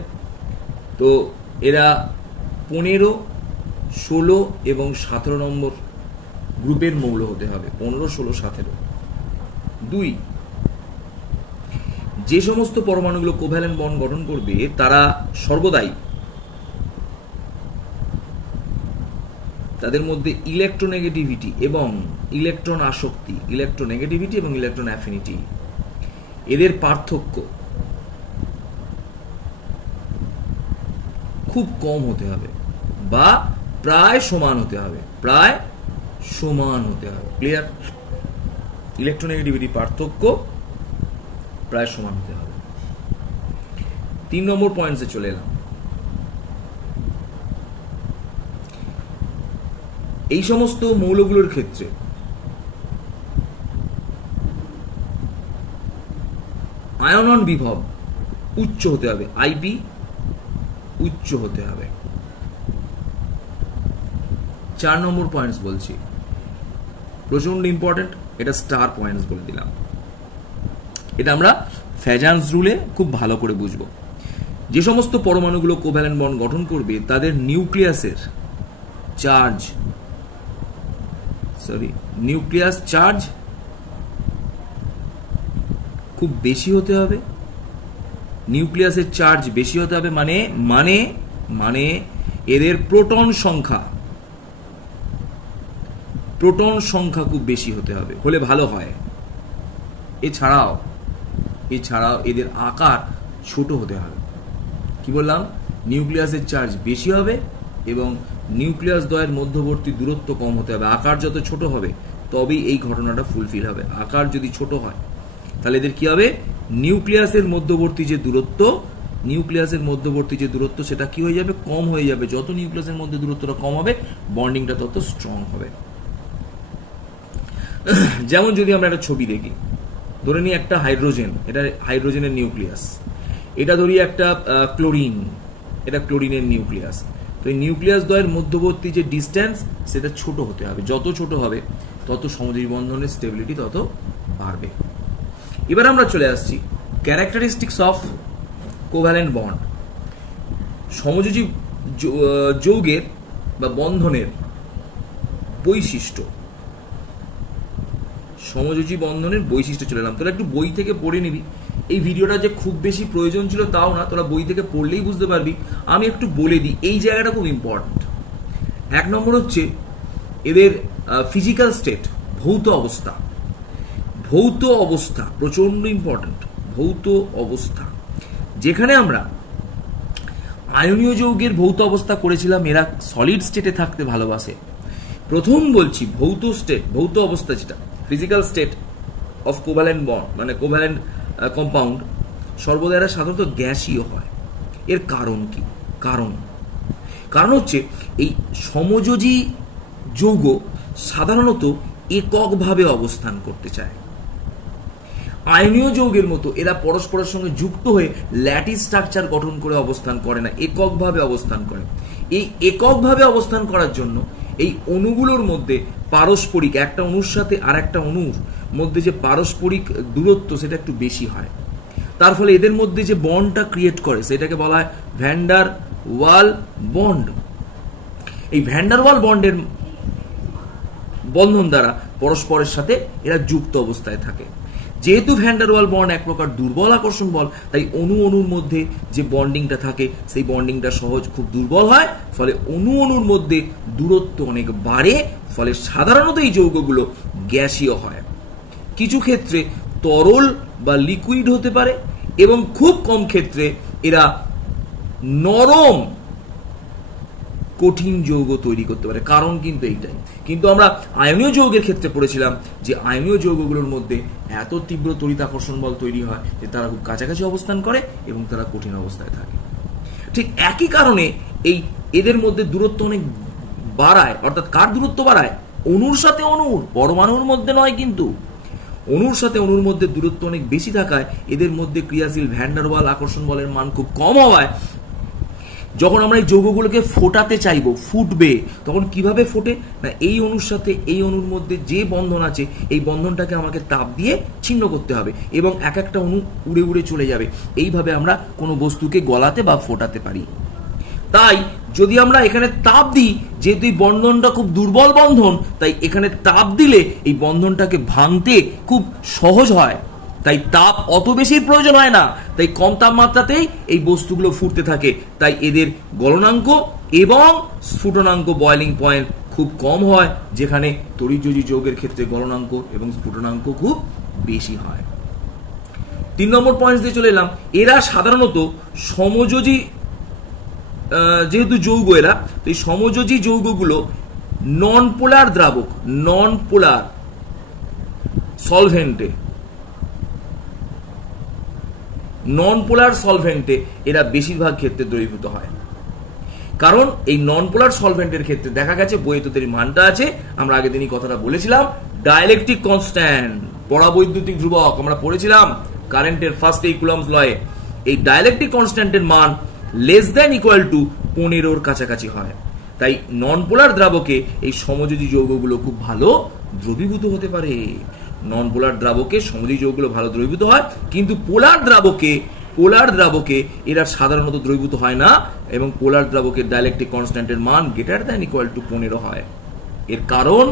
তো এরা 15, 16 এবং 17 নম্বর গ্রুপের মৌল হতে হবে। 15, 16, 17। 2, যে সমস্ত পরমাণুগুলো কোভ্যালেন্ট বন্ড গঠন করবে তারা সর্বদাই তাদের মধ্যে ইলেকট্রোনেগেটিভিটি এবং ইলেকট্রন আসক্তি, ইলেকট্রোনেগেটিভিটি এবং ইলেকট্রন অ্যাফিনিটি, এদের পার্থক্য খুব কম হতে হবে বা প্রায় সমান হতে হবে, ক্লিয়ার? ইলেকট্রোনেগেটিভিটি পার্থক্য প্রায় সমান হতে হবে। 3 নম্বর পয়েন্টসে চলে এলাম। এই সমস্ত মৌলগুলোর ক্ষেত্রে আয়নন বিভব উচ্চ হতে হবে, আইবি উচ্চ হতে হবে। 4 নম্বর পয়েন্টস বলছি, প্রচন্ড ইম্পর্টেন্ট, এটা স্টার পয়েন্টস বলে দিলাম। এটা আমরা ফ্যাজান্স রুলে খুব ভালো করে বুঝবো। যে সমস্ত পরমাণুগুলো কোভ্যালেন্ট বন্ড গঠন করবে তাদের নিউক্লিয়াস চার্জ খুব বেশি হতে হবে। নিউক্লিয়াসের চার্জ বেশি হতে হবে মানে এদের প্রোটন সংখ্যা খুব বেশি হতে হবে, হলে ভালো হয়। এছাড়াও এদের আকার ছোট হতে হবে। কি বললাম? নিউক্লিয়াসের চার্জ বেশি হবে এবং নিউক্লিয়াস দ্বয়ের মধ্যবর্তী দূরত্ব কম হতে হবে। আকার যত ছোট হবে তবেই এই ঘটনাটা ফুলফিল হবে। আকার যদি ছোট হয় তাহলে এদের কি হবে, নিউক্লিয়াসের মধ্যবর্তী যে দূরত্ব সেটা কি হয়ে যাবে, কম হয়ে যাবে। যত নিউক্লিয়াসের মধ্যে দূরত্বটা কম হবে বন্ডিংটা তত স্ট্রং হবে। যেমন যদি আমরা একটা ছবি দেখি, ধরে নিই একটা হাইড্রোজেন, এটা হাইড্রোজেনের নিউক্লিয়াস, এটা ধরি একটা ক্লোরিন, এটা ক্লোরিনের নিউক্লিয়াস। তো এই নিউক্লিয়াস দ্বয়ের মধ্যবর্তী যে ডিস্টেন্স সেটা ছোট হতে হবে। যত ছোট হবে তত সমযোজী বন্ধনের স্টেবিলিটি তত বাড়বে। এবার আমরা চলে আসছি ক্যারেক্টারিস্টিক্স অফ কোভ্যালেন্ট বন্ড। সমযোজী যৌগের বা বন্ধনের বৈশিষ্ট্য, সমযোজী বন্ধনের বৈশিষ্ট্য চলে এলাম। তোরা একটু বই থেকে পড়ে নিবি। এই ভিডিওটা যে খুব বেশি প্রয়োজন ছিল তাও না, তোরা বই থেকে পড়লেই বুঝতে পারবি। আমি একটু বলে দিই, এই জায়গাটা খুব ইম্পর্টেন্ট। 1 নম্বর হচ্ছে এদের ফিজিক্যাল স্টেট, ভৌত অবস্থা প্রচন্ড ইম্পর্টেন্ট। ভৌত অবস্থা, যেখানে আমরা আয়নীয় যৌগের ভৌত অবস্থা করেছিলাম, এরা সলিড স্টেটে থাকতে ভালোবাসে। প্রথম বলছি ভৌত অবস্থা, যেটা physical state of covalent bond মানে কোভ্যালেন্ট কম্পাউন্ড, সর্বদা এরা সাধারণত গ্যাসীয় হয়। এর কারণ কি? কারণ হচ্ছে এই সমযোজী যৌগ সাধারণত এককভাবে অবস্থান করতে চায়। আয়নীয় যৌগের মতো এরা পরস্পরের সঙ্গে যুক্ত হয়ে ল্যাটিস স্ট্রাকচার গঠন করে অবস্থান করে না, এককভাবে অবস্থান করে। এই এককভাবে অবস্থান করার জন্য এই অণুগুলোর মধ্যে পারস্পরিক, একটা অণুর সাথে আর একটা অণুর মধ্যে যে পারস্পরিক দূরত্ব সেটা একটু বেশি হয়। তার ফলে এদের মধ্যে যে বন্ডটা ক্রিয়েট করে সেটাকে বলা হয় ভ্যান ডার ওয়াল বন্ড। এই ভ্যান ডার ওয়াল বন্ডের বন্ধন দ্বারা পরস্পরের সাথে এরা যুক্ত অবস্থায় থাকে। যেহেতু ভ্যান ডার ওয়াল বন্ড এক প্রকার দুর্বল আকর্ষণ বল, তাই অণুর মধ্যে যে বন্ডিংটা থাকে সেই বন্ডিংটা খুব দুর্বল হয়, ফলে অণুর মধ্যে দূরত্ব অনেক বাড়ে, ফলে সাধারণত এই যৌগগুলো গ্যাসীয় হয়। কিছু ক্ষেত্রে তরল বা লিকুইড হতে পারে এবং খুব কম ক্ষেত্রে এরা নরম কঠিন যৌগ তৈরি করতে পারে। কারণ কিন্তু এইটাই। কিন্তু আমরা আয়নীয় যৌগের ক্ষেত্রে পড়েছিলাম যে আয়নীয় যৌগগুলোর মধ্যে এত তীব্র তড়িৎ আকর্ষণ বল তৈরি হয় যে তারা খুব কাছাকাছি অবস্থান করে এবং তারা কঠিন অবস্থায় থাকে। ঠিক একই কারণে এদের মধ্যে দূরত্ব অনেক বাড়ায়। অর্থাৎ কার দূরত্ব বাড়ায়? অণুর সাথে অণুর, পরমাণুর মধ্যে নয়। কিন্তু অণুর সাথে অণুর মধ্যে দূরত্ব অনেক বেশি থাকায় এদের মধ্যে ক্রিয়াশীল ভ্যান ডার ওয়াল আকর্ষণ বলের মান খুব কম হওয়ায় যখন আমরা এই যৌগগুলোকে ফোটাতে চাইব, ফুটবে, তখন কিভাবে ফোটে না, এই অণুর সাথে এই অণুর মধ্যে যে বন্ধন আছে এই বন্ধনটাকে আমাকে তাপ দিয়ে ছিন্ন করতে হবে এবং এক একটা অণু উড়ে উড়ে চলে যাবে। এইভাবে আমরা কোনো বস্তুকে গলাতে বা ফোটাতে পারি। তাই যদি আমরা এখানে তাপ দিই, যেহেতু এই বন্ধনটা খুব দুর্বল বন্ধন, তাই এখানে তাপ দিলে এই বন্ধনটাকে ভাঙতে খুব সহজ হয়। তাই তাপ অত বেশি প্রয়োজন হয় না, তাই কম তাপমাত্রাতেই এই বস্তুগুলো ফুটতে থাকে। তাই এদের গলনাঙ্ক এবং স্ফুটনাঙ্ক, বয়লিং পয়েন্ট খুব কম হয়, যেখানে তড়িৎযোজী যৌগের ক্ষেত্রে গলনাঙ্ক এবং স্ফুটনাঙ্ক খুব বেশি হয়। 3 নম্বর পয়েন্ট দিয়ে চলে এলাম। এরা সাধারণত সমযোজী, যেহেতু যৌগ এরা, তো এই সমযোজী যৌগগুলো নন পোলার দ্রাবক, নন পোলার সলভেন্টে, নন পোলার সলভেন্টে এরা বেশিরভাগ ক্ষেত্রে দ্রবীভূত হয়। কারণ এই নন পোলার সলভেন্টের ক্ষেত্রে দেখা গেছে, বইয়ে তোদের মানটা আছে, আমরা আগের দিনই কথাটা বলেছিলাম, ডাইলেকট্রিক কনস্ট্যান্ট, পরাবৈদ্যুতিক ধ্রুবক আমরা পড়েছিলাম কারেন্টের ফার্স্ট এই কুলম্বস লয়ে। এই ডাইলেকট্রিক কনস্ট্যান্টের মান লেস দ্যান ইকুয়াল টু 15-র কাছাকাছি হয়। তাই নন পোলার দ্রাবকে এই সমযোজী যৌগগুলো খুব ভালো দ্রবীভূত হতে পারে। নন পোলার দ্রাবকে সমযোজী যৌগগুলো ভালো দ্রবীভূত হয়, কিন্তু পোলার দ্রাবকে এরা সাধারণত দ্রবীভূত হয় না এবং পোলার দ্রাবকের ডাইলেকট্রিক কনস্ট্যান্টের মান গ্রেটার দ্যান ইকুয়াল টু 15 হয়। এর কারণ,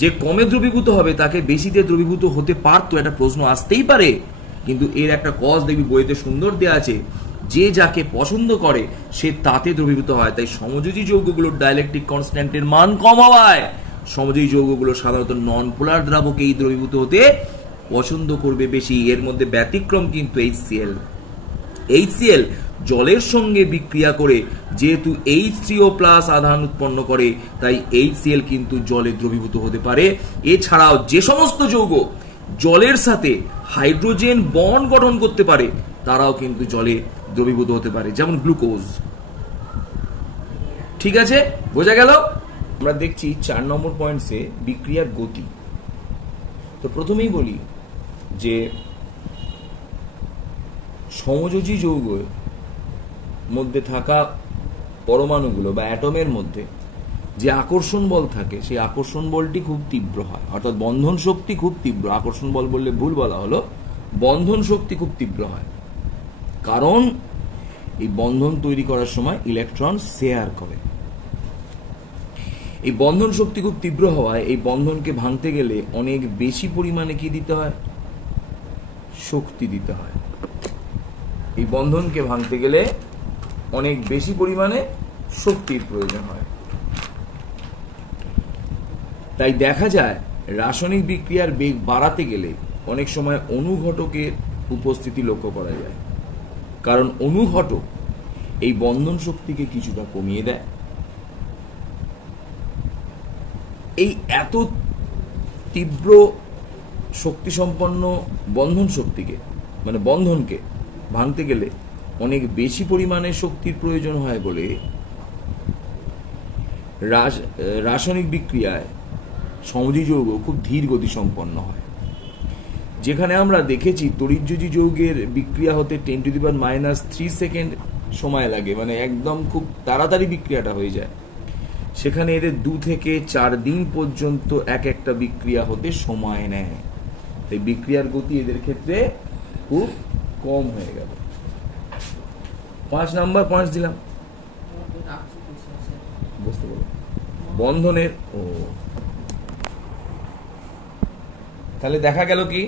যে কমে দ্রবীভূত হবে তাকে বেশিতে দ্রবীভূত হতে পারতো, একটা প্রশ্ন আসতেই পারে, কিন্তু এর একটা কজ দেখবি বইতে সুন্দর দেয়া আছে, যে যাকে পছন্দ করে সে তাতে দ্রবীভূত হয়। তাই সমযোজী যৌগগুলোর ডাইলেকট্রিক কনস্ট্যান্টের মান কম হওয়ায় সমযোজী যৌগগুলো সাধারণত নন পোলার দ্রাবকেই দ্রবীভূত হতে পছন্দ করবে বেশি। এর মধ্যে ব্যতিক্রম কিন্তু HCl জলের সঙ্গে বিক্রিয়া করে যেহেতু H3O+ আধান উৎপন্ন করে, তাই HCl কিন্তু জলে দ্রবীভূত হতে পারে। এছাড়াও যে সমস্ত যৌগ জলের সাথে হাইড্রোজেন বন্ড গঠন করতে পারে তারাও কিন্তু জলে দ্রবীভূত হতে পারে, যেমন গ্লুকোজ। ঠিক আছে, বোঝা গেল? আমরা দেখছি 4 নম্বর পয়েন্টসে বিক্রিয়ার গতি। তো প্রথমেই বলি যে সমযোজী যৌগের মধ্যে থাকা পরমাণুগুলো বা অ্যাটমের মধ্যে যে আকর্ষণ বল থাকে, সেই আকর্ষণ বলটি খুব তীব্র হয়, অর্থাৎ বন্ধন শক্তি খুব তীব্র। আকর্ষণ বল বললে ভুল বলা হলো, বন্ধন শক্তি খুব তীব্র হয়। কারণ এই বন্ধন তৈরি করার সময় ইলেকট্রন শেয়ার করে। এই বন্ধন শক্তি খুব তীব্র হওয়ায় এই বন্ধনকে ভাঙতে গেলে অনেক বেশি পরিমাণে কি দিতে হয়? শক্তি দিতে হয়। এই বন্ধনকে ভাঙতে গেলে অনেক বেশি পরিমাণে শক্তির প্রয়োজন হয়। তাই দেখা যায় রাসায়নিক বিক্রিয়ার বেগ বাড়াতে গেলে অনেক সময় অনুঘটকের উপস্থিতি লক্ষ্য করা যায়। কারণ অনুঘটক এই বন্ধন শক্তিকে কিছুটা কমিয়ে দেয়। এই এত তীব্র শক্তি সম্পন্ন বন্ধন শক্তিকে, মানে বন্ধনকে ভাঙতে গেলে অনেক বেশি পরিমাণে শক্তির প্রয়োজন হয় বলে রাসায়নিক বিক্রিয়ায় সমযোজী যৌগ খুব ধীর গতি সম্পন্ন হয়। যেখানে আমরা দেখেছি তড়িৎযোজী যৌগের বিক্রিয়া হতে 10⁻³ সেকেন্ড সময় লাগে, মানে একদম খুব তাড়াতাড়ি বিক্রিয়াটা হয়ে যায়, সেখানে এদের 2 থেকে 4 দিন পর্যন্ত এক একটা বিক্রিয়া হতে সময় নেয়। তাই বিক্রিয়ার গতি এদের ক্ষেত্রে খুব কম হয়ে গেল। 5 নাম্বার পয়েন্ট দিলাম, বুঝতে পারো বন্ধনের। তাহলে দেখা গেল কি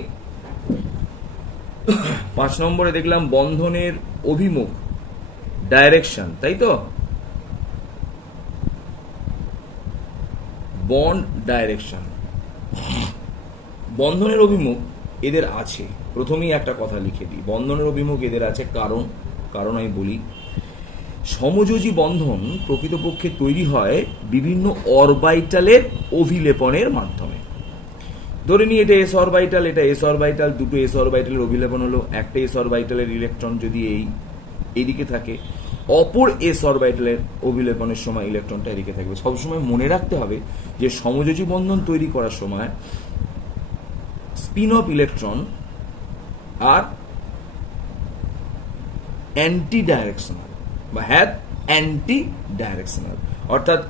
5 নম্বরে দেখলাম বন্ধনের অভিমুখ, ডাইরেকশন, তাই তো, বন্ড ডাইরেকশন। বন্ধনের অভিমুখ এদের আছে, প্রথমেই একটা কথা লিখে দিই, বন্ধনের অভিমুখ এদের আছে কারণ আমি বলি, সমযোজী বন্ধন প্রকৃতপক্ষে তৈরি হয় বিভিন্ন অরবাইটালের অভিলেপনের মাধ্যমে। ধরে নিই এটা এস অরবাইটাল, এটা এস অরবাইটাল, দুটো এস অরবাইটালের অভিলেপন হলো। একটা এস অরবাইটালের ইলেকট্রন যদি এইদিকে থাকে, অপর এস অরবাইটালের অভিলেপনের সময় ইলেকট্রনটা এদিকে থাকবে। সবসময় মনে রাখতে হবে যে সমযোজী বন্ধন তৈরি করার সময় স্পিন অফ ইলেকট্রন আর অ্যান্টি ডাইরেকশনাল বা অ্যান্টি ডাইরেকশনাল, অর্থাৎ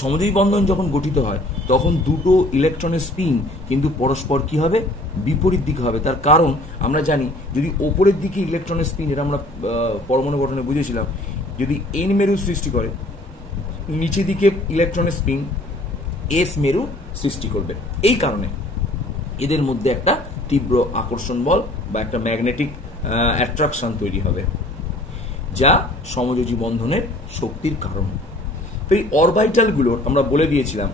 সমযোজী বন্ধন যখন গঠিত হয় তখন দুটো ইলেকট্রনের স্পিন কিন্তু পরস্পর কি হবে, বিপরীত দিকে হবে। তার কারণ আমরা জানি যদি ওপরের দিকে ইলেকট্রনের স্পিন, এটা আমরা পরমাণু গঠনে বুঝেছিলাম, যদি এন মেরু সৃষ্টি করে, নিচের দিকে ইলেকট্রনের স্পিন এস মেরু সৃষ্টি করবে। এই কারণে এদের মধ্যে একটা তীব্র আকর্ষণ বল বা একটা ম্যাগনেটিক অ্যাট্রাকশন তৈরি হবে, যা সমযোজী বন্ধনের শক্তির কারণ। তো এই অরবাইটালগুলোর আমরা বলে দিয়েছিলাম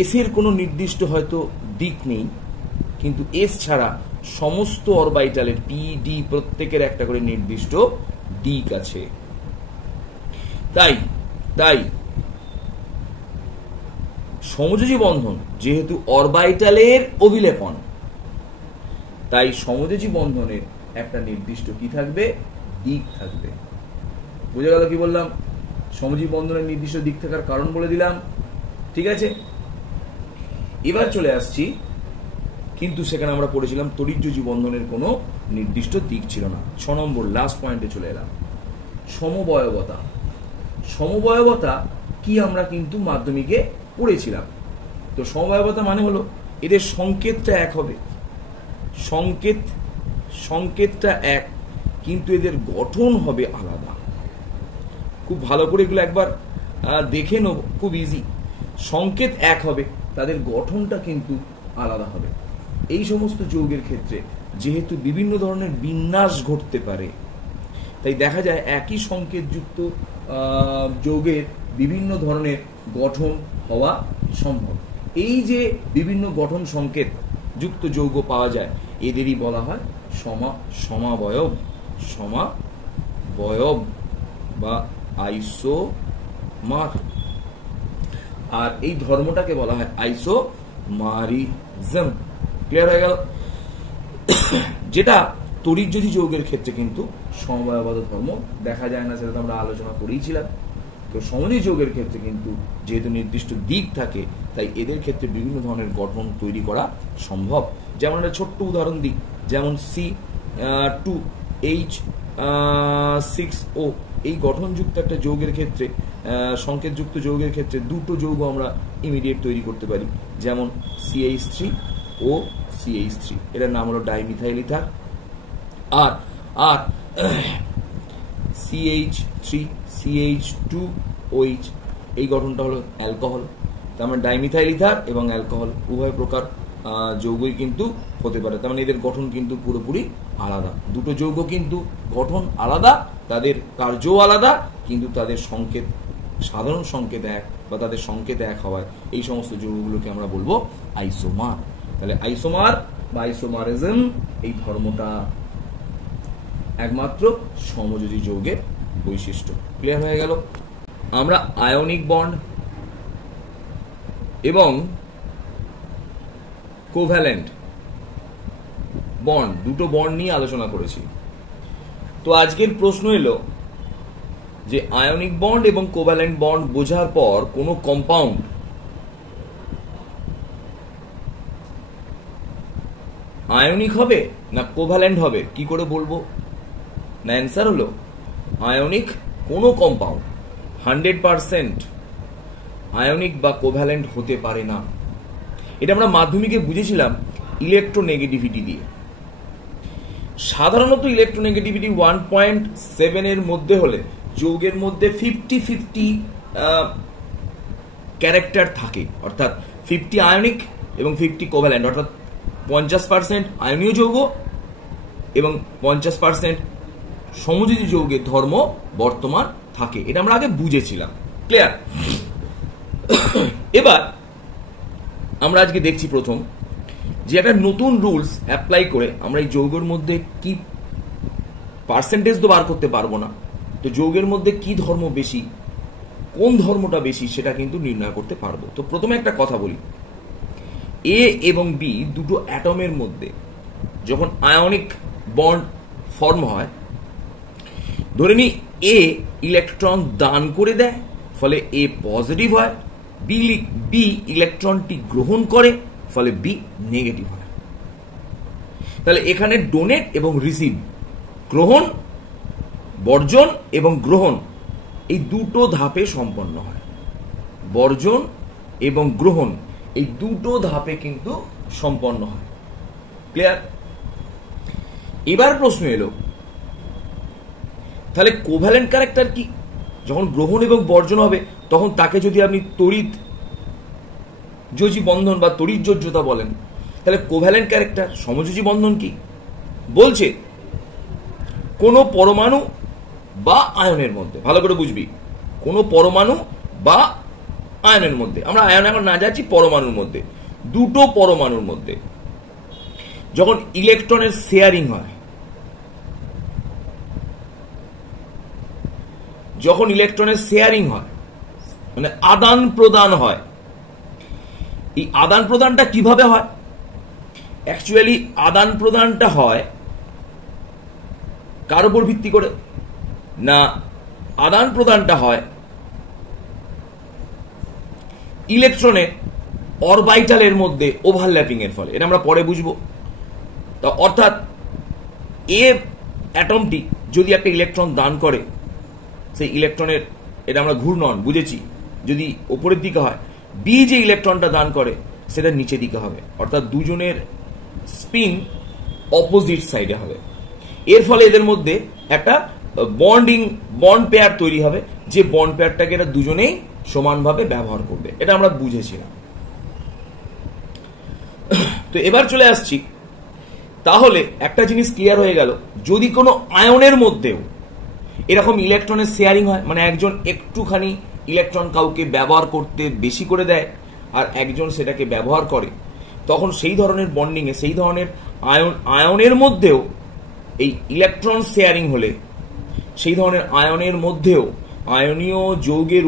এস এর কোনো নির্দিষ্ট হয়তো দিক নেই, কিন্তু এস ছাড়া সমস্ত অরবাইটালের পি ডি প্রত্যেকের একটা করে নির্দিষ্ট দিক আছে। তাই সমযোজী বন্ধন যেহেতু অরবাইটালের অভিলেপন, তাই সমযোজী বন্ধনের একটা নির্দিষ্ট কি থাকবে, দিক থাকবে। বুঝে গেল কি বললাম? সমযোজী বন্ধনের নির্দিষ্ট দিক থাকার কারণ বলে দিলাম, ঠিক আছে। এবার চলে আসছি, কিন্তু সেখানে আমরা পড়েছিলাম তড়িৎযোজী বন্ধনের কোনো নির্দিষ্ট দিক ছিল না। 6 নম্বর লাস্ট পয়েন্টে চলে এলাম, সমবয়বতা। সমবয়বতা কি আমরা কিন্তু মাধ্যমিকে পড়েছিলাম। তো সমবয়বতা মানে হলো এদের সংকেতটা এক হবে, সংকেতটা এক, কিন্তু এদের গঠন হবে আলাদা। খুব ভালো করে এগুলো একবার দেখে নেব, খুব ইজি। সংকেত এক হবে, তাদের গঠনটা কিন্তু আলাদা হবে। এই সমস্ত যৌগের ক্ষেত্রে যেহেতু বিভিন্ন ধরনের বিন্যাস ঘটতে পারে, তাই দেখা যায় একই সংকেতযুক্ত যৌগের বিভিন্ন ধরনের গঠন হওয়া সম্ভব। এই যে বিভিন্ন গঠন সংকেত যুক্ত যৌগ পাওয়া যায়, এদেরই বলা হয় সমাবয়ব বা আইসোমার। আর এই ধর্মটাকে বলা হয় আইসোমারিজম। ক্লিয়ার হয়ে গেল? যেটা তড়িৎযোজী যৌগের ক্ষেত্রে কিন্তু সমবয়বতা ধর্ম দেখা যায় না, সেটা তো আমরা আলোচনা করেইছিলাম। তো সমযোজী যৌগের ক্ষেত্রে কিন্তু যেহেতু নির্দিষ্ট দিক থাকে, তাই এদের ক্ষেত্রে বিভিন্ন ধরনের গঠন তৈরি করা সম্ভব। যেমন একটা ছোট্ট উদাহরণ দিই, যেমন C2H6O, এই গঠনযুক্ত একটা যৌগের ক্ষেত্রে, সংকেতযুক্ত যৌগের ক্ষেত্রে দুটো যৌগ আমরা ইমিডিয়েট তৈরি করতে পারি, যেমন CH3 ও CH3, এটার নাম হলো ডাইমিথাইল ইথার। আর CH3CH2OH, এই গঠনটা হলো অ্যালকোহল। তার মানে ডাইমিথাইল ইথার এবং অ্যালকোহল উভয় প্রকার যৌগই কিন্তু হতে পারে। তার মানে এদের গঠন কিন্তু পুরোপুরি আলাদা। দুটো যৌগ কিন্তু গঠন আলাদা, তাদের কার্যও আলাদা, কিন্তু তাদের সংকেত, সাধারণ সংকেত এক বা তাদের সংকেত এক হওয়ায় এই সমস্ত যৌগগুলোকে আমরা বলবো আইসোমার। তাহলে আইসোমার বা আইসোমারিজম, এই ধর্মটা একমাত্র সমযোজী যৌগের বৈশিষ্ট্য। ক্লিয়ার হয়ে গেল? আমরা আয়নিক বন্ড এবং কোভ্যালেন্ট বন্ড, দুটো বন্ড নিয়ে আলোচনা করেছি। তো আজকের প্রশ্ন এলো যে আয়নিক বন্ড এবং কোভ্যালেন্ট বন্ড বোঝার পর কোনো কম্পাউন্ড আয়নিক হবে না কোভ্যালেন্ট হবে, কি করে বলবো? না অ্যান্সার হলো আয়নিক কোনো কম্পাউন্ড 100% আয়নিক বা কোভ্যালেন্ট হতে পারে না। এটা আমরা মাধ্যমিকে বুঝেছিলাম ইলেকট্রোনেগেটিভিটি দিয়ে। সাধারণত ইলেকট্রোনেগেটিভিটি 1.7 এর মধ্যে হলে যৌগের মধ্যে 50-50 ক্যারেক্টার থাকে, অর্থাৎ 50 আয়নিক এবং 50 কোভ্যালেন্ট, অর্থাৎ 50% আয়নীয় যৌগ এবং 50% সমযোজী যৌগের ধর্ম বর্তমান থাকে। এটা আমরা আগে বুঝেছিলাম। ক্লিয়ার? এবার আমরা আজকে দেখছি প্রথম যে একটা নতুন রুলস অ্যাপ্লাই করে আমরা এই যৌগের মধ্যে কি পার্সেন্টেজ তো বার করতে পারবো না, তো যৌগের মধ্যে কি ধর্ম বেশি, কোন ধর্মটা বেশি সেটা কিন্তু নির্ণয় করতে পারবো। তো প্রথমে একটা কথা বলি, এ এবং বি দুটো অ্যাটমের মধ্যে যখন আয়নিক বন্ড ফর্ম হয়, ধরে নি এ ইলেকট্রন দান করে দেয়, ফলে এ পজিটিভ হয়, বি ইলেকট্রনটি গ্রহণ করে, ফলে বি নেগেটিভ হয়। তাহলে এখানে ডোনেট এবং রিসিভ, গ্রহণ, বর্জন এবং গ্রহণ, এই দুটো ধাপে সম্পন্ন হয়। বর্জন এবং গ্রহণ এই দুটো ধাপে কিন্তু সম্পন্ন হয়। ক্লিয়ার? এবার প্রশ্ন এলো, তাহলে কোভ্যালেন্ট ক্যারেক্টার কি? যখন গ্রহণ এবং বর্জন হবে তখন তাকে যদি আপনি তড়িৎ যোজী বন্ধন বা তড়িৎ যোজ্যতা বলেন, তাহলে কোভ্যালেন্ট ক্যারেক্টার সমযোজী বন্ধন কি? বলছে কোন পরমাণু বা আয়নের মধ্যে, ভালো করে বুঝবি, কোন পরমাণু বা আয়নের মধ্যে, আমরা আয়ন এখন না যাচ্ছি, পরমাণুর মধ্যে, দুটো পরমাণুর মধ্যে যখন ইলেকট্রনের শেয়ারিং হয়, যখন ইলেকট্রনের শেয়ারিং হয় মানে আদান প্রদান হয়, এই আদান প্রদানটা কিভাবে হয়? অ্যাকচুয়ালি আদান প্রদানটা হয় কার উপর ভিত্তি করে? না, আদান প্রদানটা হয় ইলেকট্রনের অরবাইটালের মধ্যে ওভারল্যাপিং এর ফলে। এটা আমরা পরে বুঝবো। তা অর্থাৎ এ অ্যাটমটি যদি একটা ইলেকট্রন দান করে, সেই ইলেকট্রনের, এটা আমরা ঘূর্ণন বুঝেছি, যদি ওপরের দিকে হয়, বি যে ইলেকট্রনটা দান করে সেটা নিচের দিকে হবে, অর্থাৎ দুজনের স্পিন অপোজিট সাইডে হবে। এর ফলে এদের মধ্যে একটা বন্ড পেয়ার তৈরি হবে, যে বন্ড পেয়ারটাকে এরা দুজনেই সমানভাবে ব্যবহার করবে। এটা আমরা বুঝেছিলাম। তো এবার চলে আসছি, তাহলে একটা জিনিস ক্লিয়ার হয়ে গেল, যদি কোনো আয়নের মধ্যেও এরকম ইলেকট্রনের শেয়ারিং হয়, মানে একজন একটুখানি ইলেকট্রন কাউকে ব্যবহার করতে বেশি করে দেয় আর একজন সেটাকে ব্যবহার করে, তখন সেই ধরনের বন্ডিংয়ে, সেই ধরনের আয়নের মধ্যেও এই ইলেকট্রন শেয়ারিং হলে, সেই ধরনের আয়নের মধ্যেও আয়নীয় যৌগের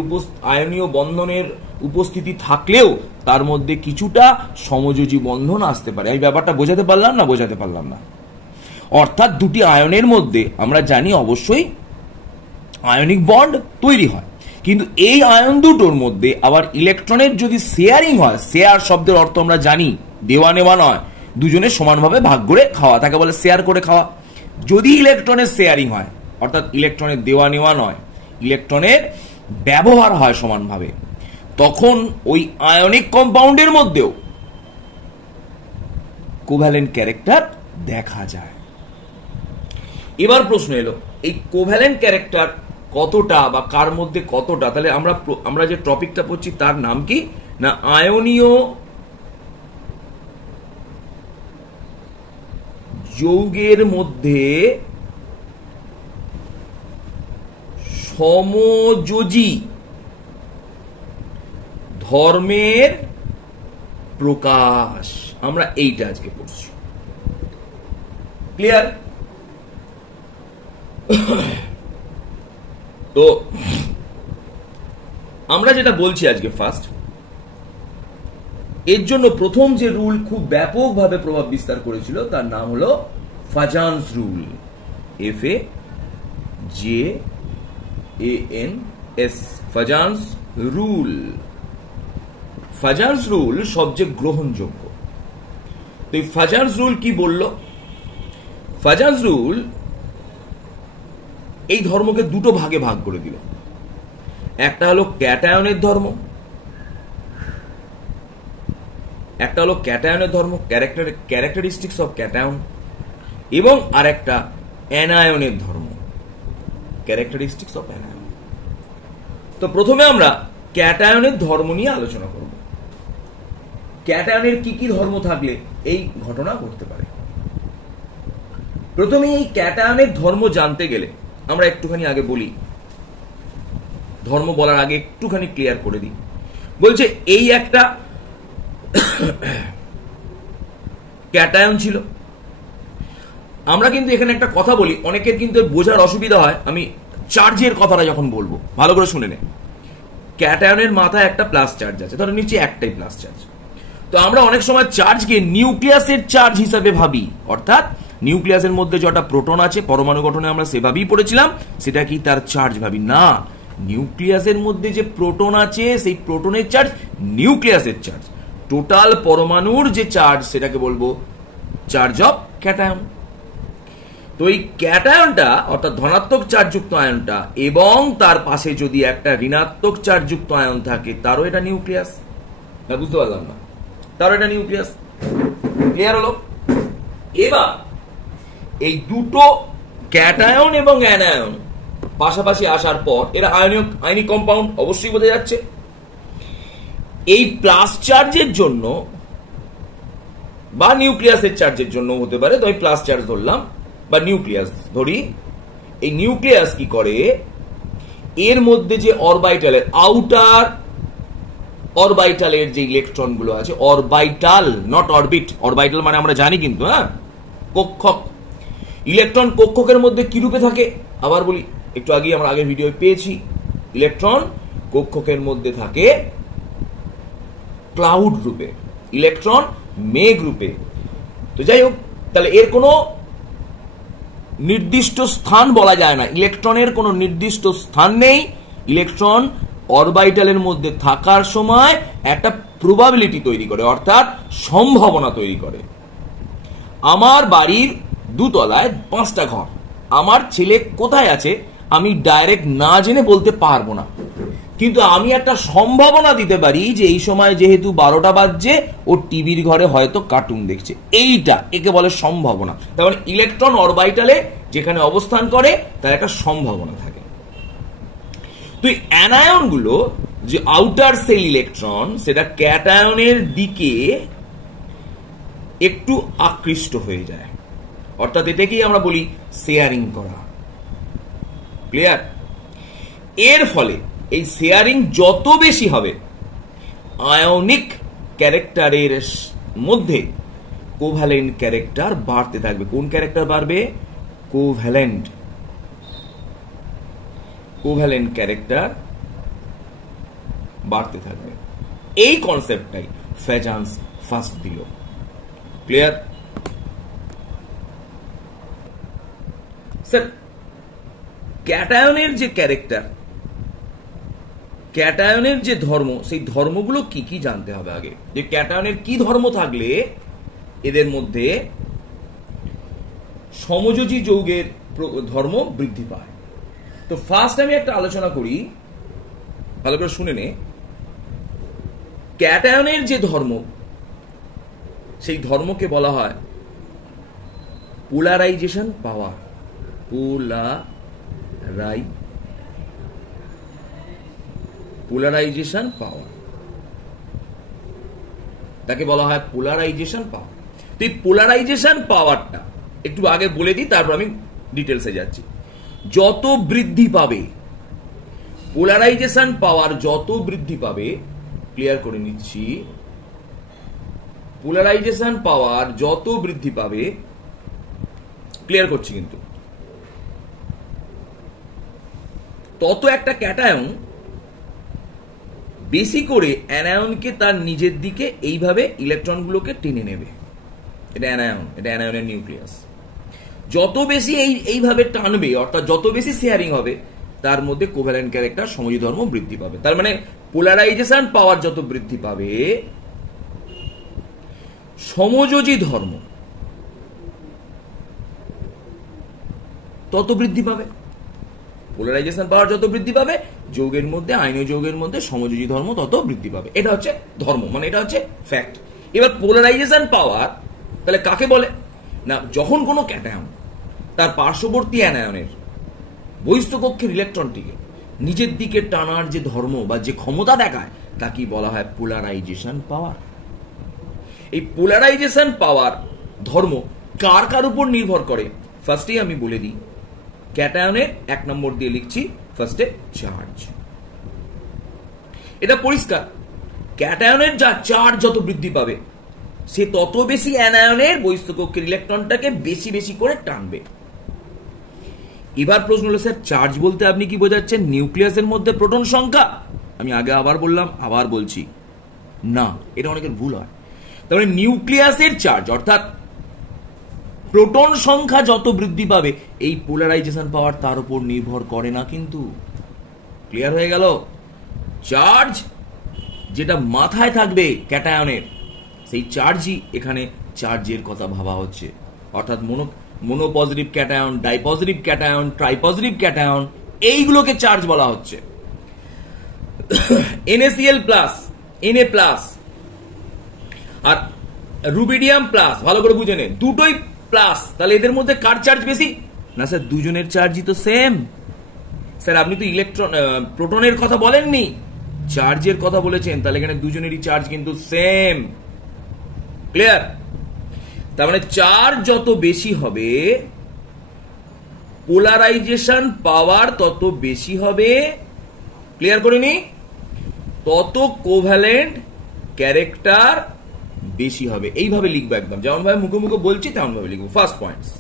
আয়নীয় বন্ধনের উপস্থিতি থাকলেও তার মধ্যে কিছুটা সমযোজী বন্ধন আসতে পারে। এই ব্যাপারটা বোঝাতে পারলাম না? বোঝাতে পারলাম না? অর্থাৎ দুটি আয়নের মধ্যে আমরা জানি অবশ্যই আয়নিক বন্ড তৈরি হয়, কিন্তু এই আয়ন দুটোর মধ্যে আবার ইলেকট্রনের যদি শেয়ারিং হয়, শেয়ার শব্দের অর্থ আমরা জানি দেওয়া নেওয়া নয়, দুজনে সমানভাবে ভাগ করে খাওয়া, তাকে বলে শেয়ার করে খাওয়া। যদি ইলেকট্রনের শেয়ারিং হয়, অর্থাৎ ইলেকট্রনের দেওয়া নেওয়া নয়, ইলেকট্রনের ব্যবহার হয় সমানভাবে, তখন ওই আয়নিক কম্পাউন্ডের মধ্যেও কোভ্যালেন্ট ক্যারেক্টার দেখা যায়। এবার প্রশ্ন এলো, এই কোভ্যালেন্ট ক্যারেক্টার কতটা বা কার মধ্যে কতটা? তাহলে আমরা যে টপিকটা পড়ছি তার নাম কি? না আয়নীয় যৌগের মধ্যে সমযোজী ধর্মের প্রকাশ, আমরা এইটা আজকে পড়ছি। ক্লিয়ার? তো আমরা যেটা বলছি আজকে ফার্স্ট, এর জন্য প্রথম যে রুল খুব ব্যাপকভাবে প্রভাব বিস্তার করেছিল তার নাম হলো Fajans rule, FAJANS, Fajans rule. Fajans rule সবচেয়ে গ্রহণযোগ্য। তো এই ফাজান্স রুল কি বলল? ফাজান্স রুল এই ধর্মকে দুটো ভাগে ভাগ করে দিল। একটা হলো ক্যাটায়নের ধর্ম, একটা হলো ক্যাটায়নের ধর্ম, ক্যারেক্টারিস্টিক্স অফ ক্যাটায়ন, এবং আরেকটা অ্যানায়নের ধর্ম, ক্যারেক্টারিস্টিক্স অফ অ্যানায়ন। তো প্রথমে আমরা ক্যাটায়নের ধর্ম নিয়ে আলোচনা করব। ক্যাটায়নের কি কি ধর্ম থাকলে এই ঘটনা ঘটতে পারে। প্রথমে এই ক্যাটায়নের ধর্ম জানতে গেলে আমরা একটুখানি আগে বলি, ধর্ম বলার আগে একটুখানি ক্লিয়ার করে দিই। বলছে এই একটা ক্যাটায়ন ছিল। আমরা কিন্তু এখানে একটা কথা বলি, অনেকের কিন্তু বোঝার অসুবিধা হয়। আমি চার্জের কথাটা যখন বলবো ভালো করে শুনে নে। ক্যাটায়নের মাথায় একটা প্লাস চার্জ আছে, ধরো নিচে একটাই প্লাস চার্জ। তো আমরা অনেক সময় চার্জকে নিউক্লিয়াসের চার্জ হিসাবে ভাবি, অর্থাৎ নিউক্লিয়াসের মধ্যে যেটা প্রোটন আছে পরমাণু গঠনে আমরা সেভাবেই পড়েছিলাম, সেটা কি তার চার্জ ভাবি না। নিউক্লিয়াসের মধ্যে যে প্রোটন আছে সেই প্রোটনের চার্জ নিউক্লিয়াসের চার্জ, টোটাল পরমাণুর যে চার্জ সেটাকে বলবো চার্জ অফ ক্যাটায়ন। তো এই ক্যাটায়নটা অর্থাৎ ধনাত্মক চার্জযুক্ত আয়নটা এবং তার পাশে যদি একটা ঋণাত্মক চার্জযুক্ত আয়ন থাকে, তারও এটা নিউক্লিয়াস। না, বুঝতে পারলাম না, তারও এটা নিউক্লিয়াস। ক্লিয়ার হলো? এবার এই দুটো ক্যাটায়ন এবং অ্যানায়ন পাশাপাশি আসার পর এরা আয়নিক কম্পাউন্ড, অবশ্যই বোঝা যাচ্ছে। এই প্লাস চার্জের জন্য বা নিউক্লিয়াসের চার্জের জন্য হতে পারে, তো আমি প্লাস চার্জ ধরলাম বা নিউক্লিয়াস ধরি। এই নিউক্লিয়াস কি করে, এর মধ্যে যে অরবাইটালের আউটার অরবাইটালের যে ইলেকট্রন গুলো আছে, অরবাইটাল নট অরবিট, অরবাইটাল মানে আমরা জানি কিন্তু, হ্যাঁ, কক্ষক। ইলেকট্রন কক্ষকের মধ্যে কি রূপে থাকে আবার বলি, একটু আগে আমরা আগের ভিডিও পেয়েছি, ইলেকট্রন কক্ষকের মধ্যে থাকে ক্লাউড রূপে, ইলেকট্রন মেঘ রূপে। তো যাই হোক, তাহলে এর কোনো নির্দিষ্ট স্থান বলা যায় না, ইলেকট্রনের কোনো নির্দিষ্ট স্থান নেই। ইলেকট্রন অরবাইটালের মধ্যে থাকার সময় একটা প্রবাবিলিটি তৈরি করে, অর্থাৎ সম্ভাবনা তৈরি করে। আমার বাড়ির দুতলায় 5টা ঘর, আমার ছেলে কোথায় আছে আমি ডাইরেক্ট না জেনে বলতে পারবো না, কিন্তু আমি একটা সম্ভাবনা দিতে পারি যে এই সময় যেহেতু 12টা বাজছে, ও টিভির ঘরে হয়তো কার্টুন দেখছে। এইটা একে বলে সম্ভাবনা। তার মানে ইলেকট্রন অরবাইটালে যেখানে অবস্থান করে তার একটা সম্ভাবনা থাকে। তো এই অ্যানায়ন গুলো যে আউটার সেল ইলেকট্রন, সেটা ক্যাটায়নের দিকে একটু আকৃষ্ট হয়ে যায়, অর্থাৎ এটাকেই আমরা বলি শেয়ারিং করা। ক্লিয়ার? এর ফলে এই শেয়ারিং যত বেশি হবে, আয়নিক ক্যারেক্টারের মধ্যে কোভ্যালেন্ট ক্যারেক্টার বাড়তে থাকবে। কোন ক্যারেক্টার বাড়বে? কোভ্যালেন্ট ক্যারেক্টার বাড়তে থাকবে। এই কনসেপ্টটাই ফ্যাজান্স ফার্স্ট দিল। ক্লিয়ার? স্যার, ক্যাটায়নের যে ক্যারেক্টার, ক্যাটায়নের যে ধর্ম, সেই ধর্মগুলো কি কি জানতে হবে আগে। যে ক্যাটায়নের কি ধর্ম থাকলে এদের মধ্যে সমযোজী যৌগের ধর্ম বৃদ্ধি পায়। তো ফার্স্ট আমি একটা আলোচনা করি, ভালো করে শুনে নে। ক্যাটায়নের যে ধর্ম, সেই ধর্মকে বলা হয় পোলারাইজেশন পাওয়ার। পোলারাইজেশন পাওয়ার, তাকে বলা হয় পোলারাইজেশন পাওয়ার। তো এই পোলারাইজেশন পাওয়ারটা একটু আগে বলে দিই, তারপর আমি ডিটেলসে যাচ্ছি। যত বৃদ্ধি পাবে পোলারাইজেশন পাওয়ার, যত বৃদ্ধি পাবে, ক্লিয়ার করে নিচ্ছি, পোলারাইজেশন পাওয়ার যত বৃদ্ধি পাবে, ক্লিয়ার করছি কিন্তু, তত একটা ক্যাটায়ন বেশি করে অ্যানায়নকে তার নিজের দিকে এইভাবে ইলেকট্রনগুলোকে টেনে নেবে। এটা অ্যানায়ন, এটা অ্যানায়নের নিউক্লিয়াস। যত বেশি এইভাবে টানবে, অর্থাৎ যত বেশি শেয়ারিং হবে, তার মধ্যে কোভ্যালেন্ট ক্যারেক্টার, সমযোজী ধর্ম বৃদ্ধি পাবে। তার মানে পোলারাইজেশন পাওয়ার যত বৃদ্ধি পাবে, সমযোজী ধর্ম তত বৃদ্ধি পাবে। পোলারাইজেশন পাওয়ার যত বৃদ্ধি পাবে, যৌগের মধ্যে, আয়নীয় যৌগের মধ্যে সমযোজী ধর্ম তত বৃদ্ধি পাবে। এটা হচ্ছে ধর্ম, মানে এটা হচ্ছে ফ্যাক্ট। এবার পোলারাইজেশন পাওয়ার তাহলে কাকে বলে না, যখন কোনো ক্যাটায়ন তার পার্শ্ববর্তী অ্যানায়নের বহিস্থকক্ষের ইলেকট্রনটিকে নিজের দিকে টানার যে ধর্ম বা যে ক্ষমতা দেখায়, তাকেই বলা হয় পোলারাইজেশন পাওয়ার। এই পোলারাইজেশন পাওয়ার ধর্ম কার কার উপর নির্ভর করে, ফার্স্টেই আমি বলে দিই। ক্যাটায়নের 1 নম্বর দিয়ে লিখছি ফার্স্টে চার্জ। এটা পরিষ্কার, ক্যাটায়নের যা চার্জ যত বৃদ্ধি পাবে, সে তত বেশি অ্যানায়নের বহিস্থকক্ষের ইলেকট্রনটাকে বেশি বেশি করে টানবে। এবার প্রশ্ন হলো, স্যার চার্জ বলতে আপনি কি বোঝাচ্ছেন নিউক্লিয়াসের মধ্যে প্রোটন সংখ্যা? আমি আগে আবার বললাম, আবার বলছি, না, এটা অনেকের ভুল হয়। তাহলে নিউক্লিয়াসের চার্জ অর্থাৎ প্রোটন সংখ্যা যত বৃদ্ধি পাবে, এই পোলারাইজেশন পাওয়ার তার উপর নির্ভর করে না। কিন্তু ক্লিয়ার হয়ে গেল? চার্জ যেটা মাথায় থাকবে ক্যাটায়নের, সেই চার্জই এখানে চার্জের কথা ভাবা হচ্ছে। অর্থাৎ mono positive cation, dipositive cation, tripositive cation, এইগুলোকে চার্জ বলা হচ্ছে। NaCl+, Na+, আর রুবিডিয়াম প্লাস, ভালো করে বুঝে নেন, দুটোই প্লাস। তাহলে এদের মধ্যে কার চার্জ বেশি? না স্যার, দুজনের চার্জই তো সেম। স্যার আপনি তো প্রোটনের কথা বলেননি, চার্জের কথা বলেছেন। তাহলে এখানে দুজনেরই চার্জ কিন্তু সেম। ক্লিয়ার? তার মানে চার্জ যত বেশি হবে, পোলারাইজেশন পাওয়ার তত বেশি হবে। ক্লিয়ার করিনি? তত কোভ্যালেন্ট ক্যারেক্টার বেশি হবে। এইভাবে লিখবো, একদম যেমন ভাবে মুখে মুখে বলছি তেমন ভাবে লিখবো। First points.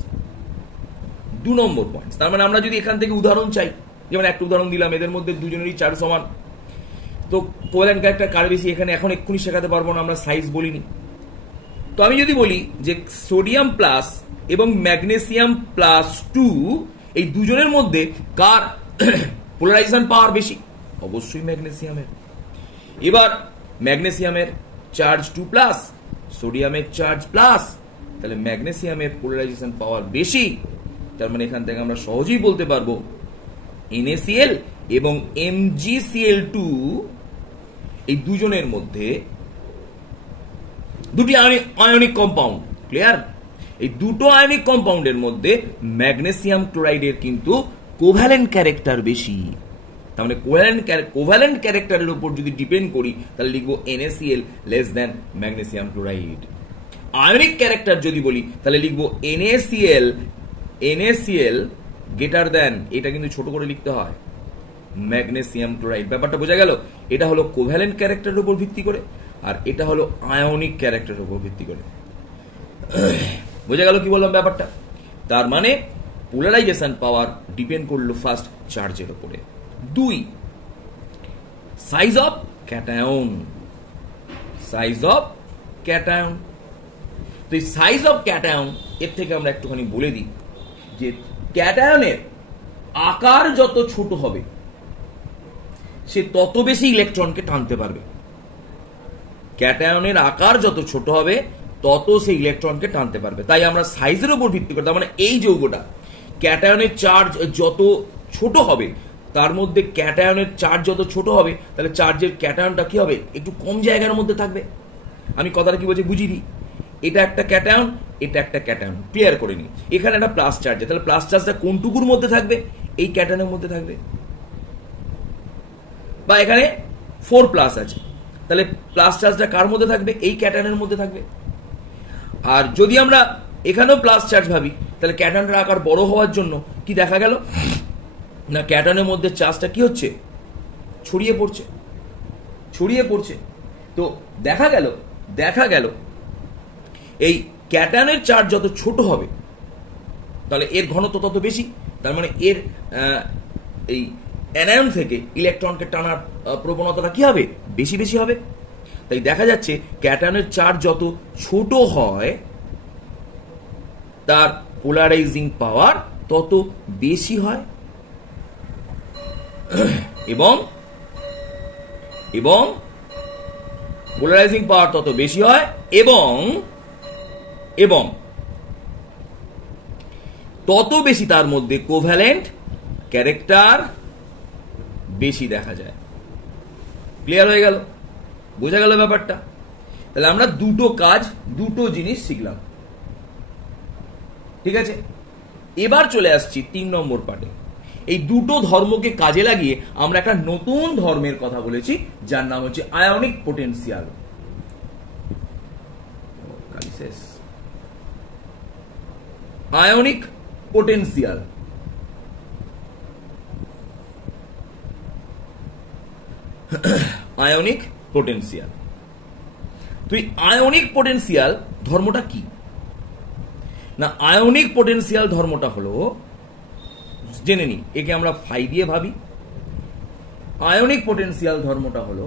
2 নম্বর পয়েন্টস, তার মানে আমরা যদি এখান থেকে উদাহরণ চাই, যেমন একটা উদাহরণ দিলাম, এদের মধ্যে দুজনেরই চার্জ সমান, তো কোভ্যালেন্ট ক্যারেক্টার কার বেশি এখানে এখন এক্ষুনি শেখাতে পারবো না, আমরা সাইজ বলিনি। তো আমি যদি বলি যে সোডিয়াম প্লাস এবং ম্যাগনেসিয়াম প্লাস 2, এই দুজনের মধ্যে কার পোলারাইজেশন পাওয়ার বেশি? অবশ্যই ম্যাগনেসিয়ামের। এবার ম্যাগনেসিয়ামের চার্জ 2+, সোডিয়ামের চার্জ প্লাস, তাহলে ম্যাগনেসিয়ামের পোলারাইজেশন পাওয়ার বেশি। তার মানে এখান থেকে আমরা সহজেই বলতে পারবো NaCl এবং MgCl2, এই দুজনের মধ্যে দুটি আয়নিক কম্পাউন্ড। ক্লিয়ার? এই দুটো আয়নিক কম্পাউন্ডের মধ্যে ম্যাগনেসিয়াম ক্লোরাইডের কিন্তু কোভ্যালেন্ট ক্যারেক্টার বেশি। তার মানে কোভ্যালেন্ট ক্যারেক্টারের উপর যদি ডিপেন্ড করি, তাহলে লিখবো NaCl less than magnesium chloride. Ionic character যদি বলি, তাহলে লিখবো NaCl গ্রেটার দেন, এটা কিন্তু ছোট করে লিখতে হয়, ম্যাগনেসিয়াম ক্লোরাইড। ব্যাপারটা বোঝা গেল? এটা হলো কোভ্যালেন্ট ক্যারেক্টারের উপর ভিত্তি করে, আর এটা হলো আয়নিক ক্যারেক্টারের উপর ভিত্তি করে। বোঝা গেল কি বললাম ব্যাপারটা? তার মানে পোলারাইজেশন পাওয়ার ডিপেন্ড করলো ফার্স্ট চার্জের উপরে। 2, size of cation. Size of cation, তো এই সাইজ অফ ক্যাটায়ন এর থেকে আমরা একটুখানি বলে দিই যে ক্যাটায়নের আকার যত ছোট হবে, সে তত বেশি ইলেকট্রনকে টানতে পারবে। ক্যাটায়নের আকার যত ছোট হবে, তত সে ইলেকট্রনকে টানতে পারবে। তাই আমরা সাইজের উপর ভিত্তি করে, তার মানে এই যৌগটা ক্যাটায়নের চার্জ যত ছোট হবে, তার মধ্যে ক্যাটায়নের চার্জ যত ছোট হবে, তাহলে চার্জের ক্যাটায়নটা কি হবে? একটু কম জায়গার মধ্যে থাকবে। আমি কথাটা কি বলছি বুঝিয়ে দিই। এটা একটা ক্যাটায়ন, এটা একটা ক্যাটায়ন, ক্লিয়ার করে নি। এখানে একটা প্লাস চার্জ, তাহলে প্লাস চার্জটা কোনটুকুর মধ্যে থাকবে? এই ক্যাটায়নের মধ্যে থাকবে। বা এখানে 4+ আছে, তাহলে প্লাস চার্জটা কার মধ্যে থাকবে? এই ক্যাটায়নের মধ্যে থাকবে। আর যদি আমরা এখানেও প্লাস চার্জ ভাবি, তাহলে ক্যাটায়নের আকার বড় হওয়ার জন্য কি দেখা গেল না, ক্যাটায়নের মধ্যে চার্জটা কি হচ্ছে? ছড়িয়ে পড়ছে। তো দেখা গেল এই ক্যাটায়নের চার্জ যত ছোট হবে, তাহলে এর ঘনত্ব তত বেশি। তার মানে এর এই অ্যানায়ন থেকে ইলেকট্রনকে টানার প্রবণতাটা কি হবে? বেশি বেশি হবে। তাই দেখা যাচ্ছে ক্যাটায়নের চার্জ যত ছোট হয়, তার পোলারাইজিং পাওয়ার তত বেশি হয়, এবং পোলারাইজিং পাওয়ার তত বেশি হয়, এবং এবং তত বেশি তার মধ্যে কোভ্যালেন্ট ক্যারেক্টার বেশি দেখা যায়। ক্লিয়ার হয়ে গেল? বোঝা গেল ব্যাপারটা? তাহলে আমরা দুটো কাজ, দুটো জিনিস শিখলাম। ঠিক আছে, এবার চলে আসছি 3 নম্বর পার্টে। এই দুটো ধর্মকে কাজে লাগিয়ে আমরা একটা নতুন ধর্মের কথা বলেছি, যার নাম হচ্ছে ionic potential. Ionic potential. Ionic potential. তুই আয়নিক পোটেনশিয়াল ধর্মটা কি না? আয়নিক পোটেনশিয়াল ধর্মটা হলো, জেনে নি, একে আমরা ফাই দিয়ে ভাবি। আয়নিক পোটেনশিয়াল ধর্মটা হলো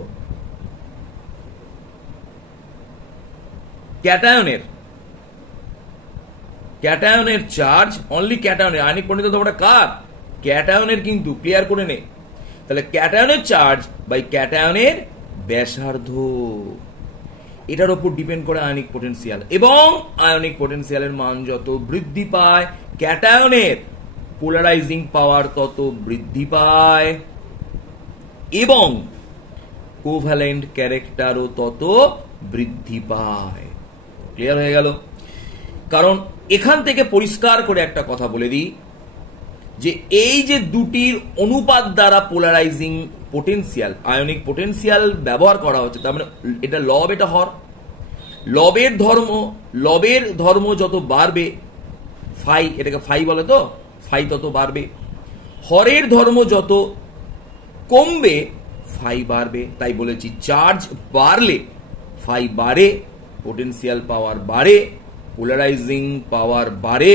ক্যাটায়নের চার্জ, অনলি ক্যাটায়নের। আয়নিক পোটেনশিয়াল ধর্মটা কার? ক্যাটায়নের, কিন্তু ক্লিয়ার করে নে। তাহলে ক্যাটায়নের চার্জ বাই ক্যাটায়নের ব্যাসার্ধ, এটার উপর ডিপেন্ড করে আয়নিক পোটেনশিয়াল। এবং আয়নিক পোটেনশিয়ালের মান যত বৃদ্ধি পায়, ক্যাটায়নের পোলারাইজিং পাওয়ার তত বৃদ্ধি পায় এবং কোভ্যালেন্ট ক্যারেক্টারও তত বৃদ্ধি পায়। ক্লিয়ার হয়ে গেল? কারণ এখান থেকে পরিষ্কার করে একটা কথা বলে দিই, যে এই যে দুটির অনুপাত দ্বারা পোলারাইজিং পোটেনশিয়াল, আয়নিক পোটেনশিয়াল ব্যবহার করা হচ্ছে, তার মানে এটা লব, এটা হর। লবের ধর্ম যত বাড়বে, ফাই, এটাকে ফাই বলে তো, ফাই তত বাড়বে। হরের ধর্ম যত কমবে, ফাই বাড়বে। তাই বলেছি চার্জ বাড়লে ফাই বাড়ে, পোটেনশিয়াল পাওয়ার বাড়ে, পোলারাইজিং পাওয়ার বাড়ে,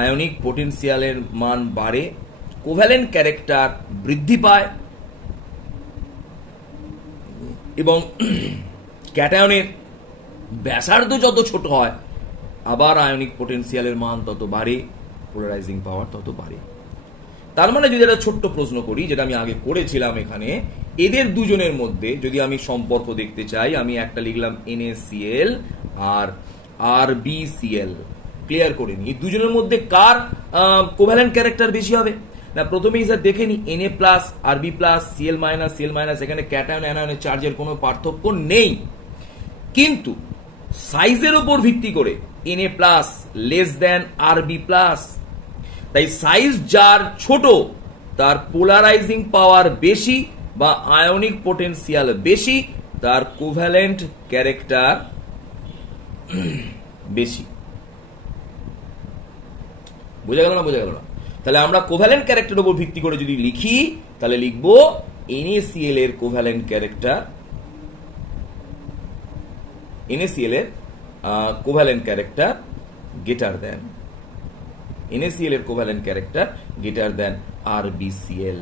আয়নিক পোটেনশিয়ালের মান বাড়ে, কোভ্যালেন্ট ক্যারেক্টার বৃদ্ধি পায় এবং ক্যাটায়নের ব্যাসার্ধ যত ছোট হয়, আবার আয়নিক পোটেনশিয়ালের মান তত বাড়ে, পোলারাইজিং পাওয়ার তত বাড়ে। তার মানে যদি একটা ছোট্ট প্রশ্ন করি, যেটা আমি আগে করেছিলাম এখানে, এদের দুজনের মধ্যে যদি আমি সম্পর্ক দেখতে চাই, আমি একটা লিখলাম NaCl আর RbCl। ক্লিয়ার করে নি, দুজনের মধ্যে কার কোভ্যালেন্ট ক্যারেক্টার বেশি হবে না? প্রথমেই স্যার দেখে নি, Na plus, Rb plus, Cl minus, Cl minus, এখানে ক্যাটায়ন অ্যানায়নের চার্জের কোনো পার্থক্য নেই, কিন্তু সাইজের উপর ভিত্তি করে Na plus less than Rb plus. তাই সাইজ যার ছোট, তার পোলারাইজিং পাওয়ার বেশি বা আয়নিক পোটেনশিয়াল বেশি, তার কোভ্যালেন্ট ক্যারেক্টার বেশি। বোঝা গেল না? বোঝা গেল না? তাহলে আমরা কোভ্যালেন্ট ক্যারেক্টারের উপর ভিত্তি করে যদি লিখি, তাহলে লিখব NaCl এর কোভ্যালেন্ট ক্যারেক্টার, NaCl এর covalent character greater than, NaCl এর covalent character greater than RbCl।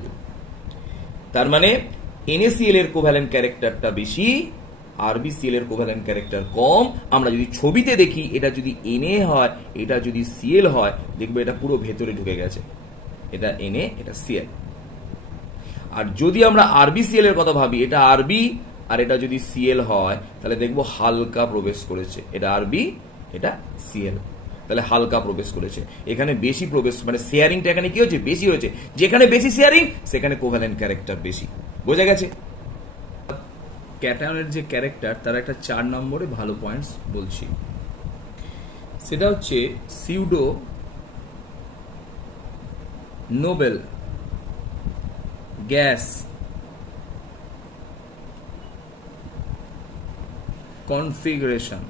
তার মানে NaCl এর কোভ্যালেন্ট ক্যারেক্টারটা বেশি, RbCl এর কোভ্যালেন্ট ক্যারেক্টার কম। আমরা যদি ছবিতে দেখি, এটা যদি Na হয়, এটা যদি Cl হয়, দেখবো এটা পুরো ভেতরে ঢুকে গেছে, এটা Na, এটা Cl। আর যদি আমরা RbCl এর কথা ভাবি, এটা Rb আর এটা যদি Cl হয়, তাহলে দেখবো হালকা প্রবেশ করেছে, এটা Rb, এটা Cl, তাহলে হালকা প্রবেশ করেছে। এখানে বেশি প্রবেশ, মানে শেয়ারিংটা এখানে কি হচ্ছে? বেশি হয়েছে। যেখানে বেশি শেয়ারিং, সেখানে কোভ্যালেন্ট ক্যারেক্টার বেশি। বোঝা গেছে? ক্যাটায়নের যে ক্যারেক্টার, তার একটা 4 নম্বরে ভালো পয়েন্টস বলছি, সেটা হচ্ছে সিউডো নোবেল গ্যাস কনফিগারেশন।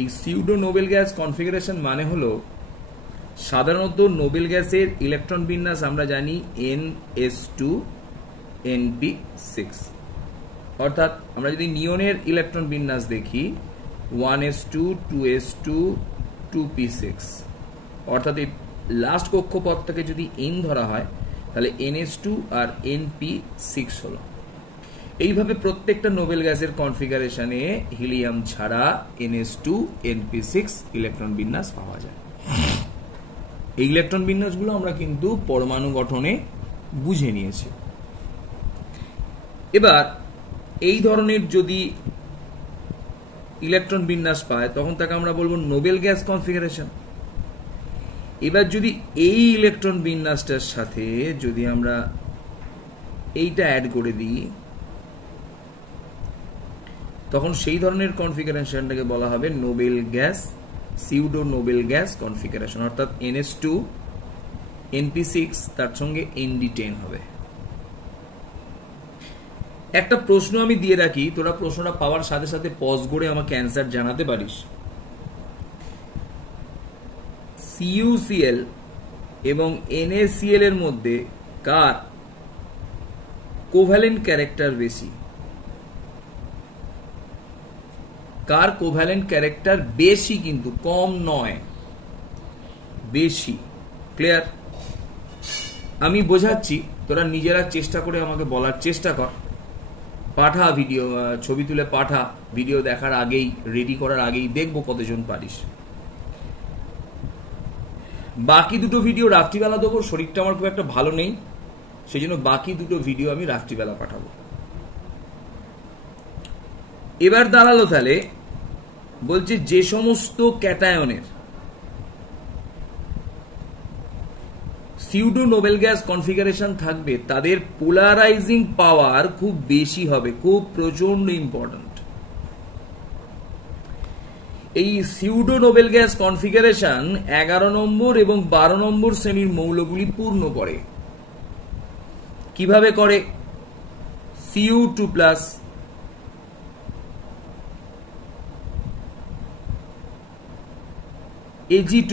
এই সিউডো নোবেল গ্যাস কনফিগারেশন মানে হলো, সাধারণত নোবেল গ্যাসের ইলেকট্রন বিন্যাস আমরা জানি NS2Np6, অর্থাৎ আমরা যদি নিয়নের ইলেকট্রন বিন্যাস দেখি 1s2 2s2 2p6, অর্থাৎ এই লাস্ট কক্ষপথটাকে যদি N ধরা হয়, তাহলে NS2 আর NP6 হলো। এইভাবে প্রত্যেকটা নোবেল গ্যাসের কনফিগারেশনে হিলিয়াম ছাড়া NH2 NP6 ইলেকট্রন বিন্যাস পাওয়া যায়। এই ইলেকট্রন বিন্যাসগুলো আমরা কিন্তু পরমাণু গঠনে বুঝে নিয়েছি। এবার এই ধরনের যদি ইলেকট্রন বিন্যাস পায় তখন তাকে আমরা বলবো নোবেল গ্যাস কনফিগারেশন। এবার যদি এই ইলেকট্রন বিন্যাসটার সাথে যদি আমরা এইটা অ্যাড করে দিই তখন সেই ধরনের কনফিগারেশনটাকে বলা হবে Nobel gas, pseudo Nobel gas configuration, অর্থাৎ NH2 NP6 তার সঙ্গে ND10 হবে। একটা প্রশ্ন আমি দিয়ে রাখি, তোরা প্রশ্নটা পাওয়ার সাথে সাথে পজ করে আমাকে অ্যান্সার জানাতে পারিস। CuCl এবং NaCl এর মধ্যে কার কোভ্যালেন্ট ক্যারেক্টার বেশি? কার কোভ্যালেন্ট ক্যারেক্টার বেশি, কিন্তু কম নয়, বেশি। ক্লিয়ার? আমি বোঝাচ্ছি, তোরা নিজেরা চেষ্টা করে আমাকে বলার চেষ্টা কর। পাঠা ভিডিও, ছবি তুলে পাঠা, ভিডিও দেখার আগেই, রেডি করার আগেই দেখবো কতজন পারিস। বাকি দুটো ভিডিও রাত্রিবেলা দেবো, শরীরটা আমার খুব একটা ভালো নেই, সেই জন্য বাকি দুটো ভিডিও আমি রাত্রিবেলা পাঠাবো। এবার দাঁড়ালো তাহলে বলছে যে সমস্ত ক্যাটায়নের সিউডো নোবেল গ্যাস কনফিগারেশন থাকবে তাদের পোলারাইজিং পাওয়ার খুব বেশি হবে, খুব প্রচন্ড ইম্পর্টেন্ট। এই সিউডো নোবেল গ্যাস কনফিগারেশন 11 নম্বর এবং 12 নম্বর শ্রেণীর মৌলগুলি পূর্ণ করে। কিভাবে করে? Cu2+, Ag2+,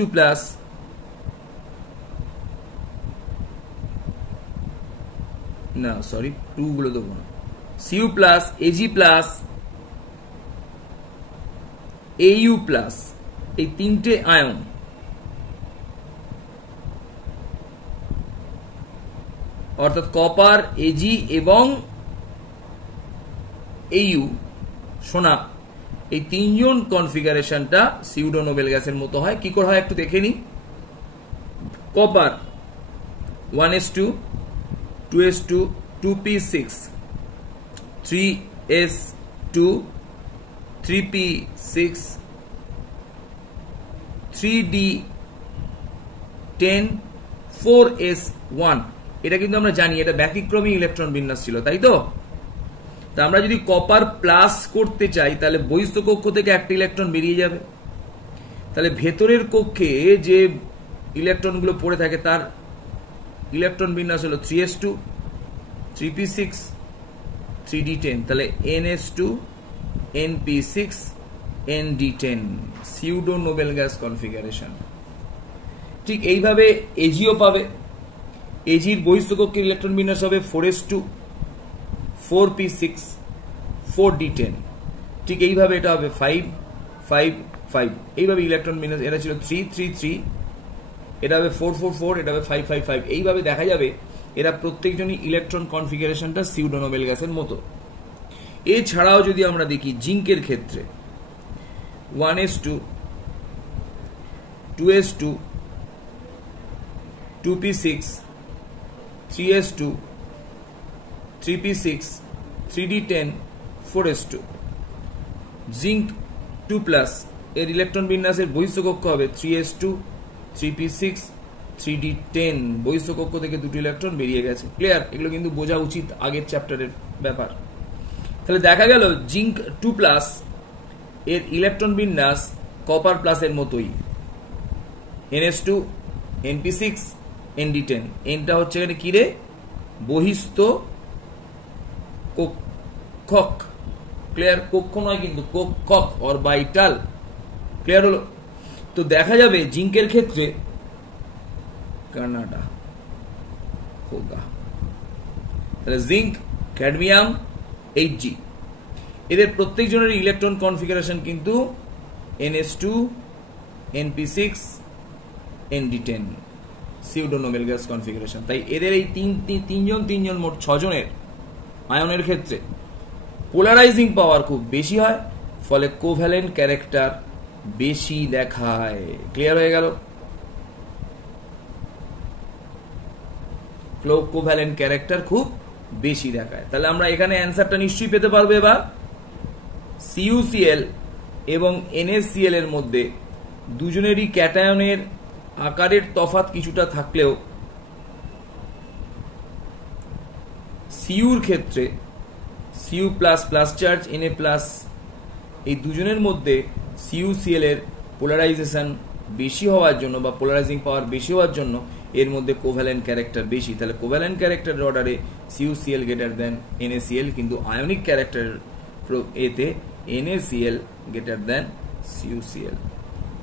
না সরি 2 গুলো দেবো না, Cu+, Ag+, Au+, এই তিনটে আয়ন অর্থাৎ কপার, Ag এবং Au সোনা, এই তিনজন কনফিগারেশনটা সিউডো নোবেল গ্যাসের মতো হয়। কি করে হয় একটু দেখে নি। Copper 1s2 2s2 2p6 3s2 3p6 3d10 4s1। এটা কিন্তু আমরা জানি এটা ব্যতিক্রমী ইলেকট্রন বিন্যাস ছিল, তাই তো? তা আমরা যদি কপার প্লাস করতে চাই তাহলে বহিস্থ কক্ষ থেকে একটা ইলেকট্রন বেরিয়ে যাবে, তাহলে ভেতরের কক্ষে যে ইলেকট্রনগুলো পড়ে থাকে তার ইলেকট্রন বিন্যাস হলো 3s2 3p6 3d10, তাহলে ns2 np6 nd10 pseudo Nobel gas configuration. ঠিক এইভাবে এজিও পাবে। এজির বহিস্থ কক্ষের ইলেকট্রন বিন্যাস হবে 4s2 4p6 4d10। ঠিক এইভাবে এটা হবে 5 5 5, এইভাবে ইলেকট্রন বিন্যাস। এটা ছিল 3 3 3, এটা হবে 4 4 4, এটা হবে 5 5 5। এইভাবে দেখা যাবে এরা প্রত্যেকজনই ইলেকট্রন কনফিগারেশনটা সিউডো নোবেল গ্যাসের মতো। এছাড়াও যদি আমরা দেখি জিঙ্কের ক্ষেত্রে 1s2 2s2 2p6 3s2 3p6 3d10 4s2। Zinc 2+, এর ইলেকট্রন বিন্যাসের বহিস্থ কক্ষ হবে 3s2 3p6 3d10, বহিস্থ কক্ষ থেকে দুটো ইলেকট্রন বেরিয়ে গেছে। ক্লিয়ার? এগুলো কিন্তু বোঝা উচিত, আগের চ্যাপ্টারের ব্যাপার। তাহলে দেখা গেল জিঙ্ক 2+, এর ইলেকট্রন বিন্যাস কপার প্লাসের মতোই, ns2 np6 nd10। এনটা হচ্ছে এখানে কি রে? বহিস্থ কক্ষক। ক্লিয়ার? কক্ষ নয় কিন্তু, কক্ষক অরবাইটাল। ক্লিয়ার হলো? তো দেখা যাবে জিঙ্কের ক্ষেত্রে কানাডা হোগা, তাহলে জিঙ্ক, ক্যাডমিয়াম, Hg, এদের প্রত্যেকজনের ইলেকট্রন কনফিগারেশন কিন্তু ns2 np6 nd10 pseudo Nobel gas configuration. তাই এদের এই তিনজন মোট 6 জনের আয়নের ক্ষেত্রে পোলারাইজিং পাওয়ার খুব বেশি হয়, ফলে কোভ্যালেন্ট ক্যারেক্টার বেশি দেখায়। ক্লিয়ার হয়ে গেল? কোভ্যালেন্ট ক্যারেক্টার খুব বেশি দেখায়। তাহলে আমরা এখানে অ্যান্সারটা নিশ্চয়ই পেতে পারবো এবার। CuCl এবং NaCl এর মধ্যে দুজনেরই ক্যাটায়নের আকারের তফাৎ কিছুটা থাকলেও Cuর ক্ষেত্রে Cu plus plus charge, Na plus, এই দুজনের মধ্যে CuCl এর পোলারাইজেশন বেশি হওয়ার জন্য বা পোলারাইজিং পাওয়ার বেশি হওয়ার জন্য এর মধ্যে কোভ্যালেন্ট ক্যারেক্টার বেশি। তাহলে কোভ্যালেন্ট ক্যারেক্টারের অর্ডারে CuCl গ্রেটার দেন NaCl, কিন্তু আয়নিক ক্যারেক্টারের এতে NaCl গ্রেটার দেন CuCl,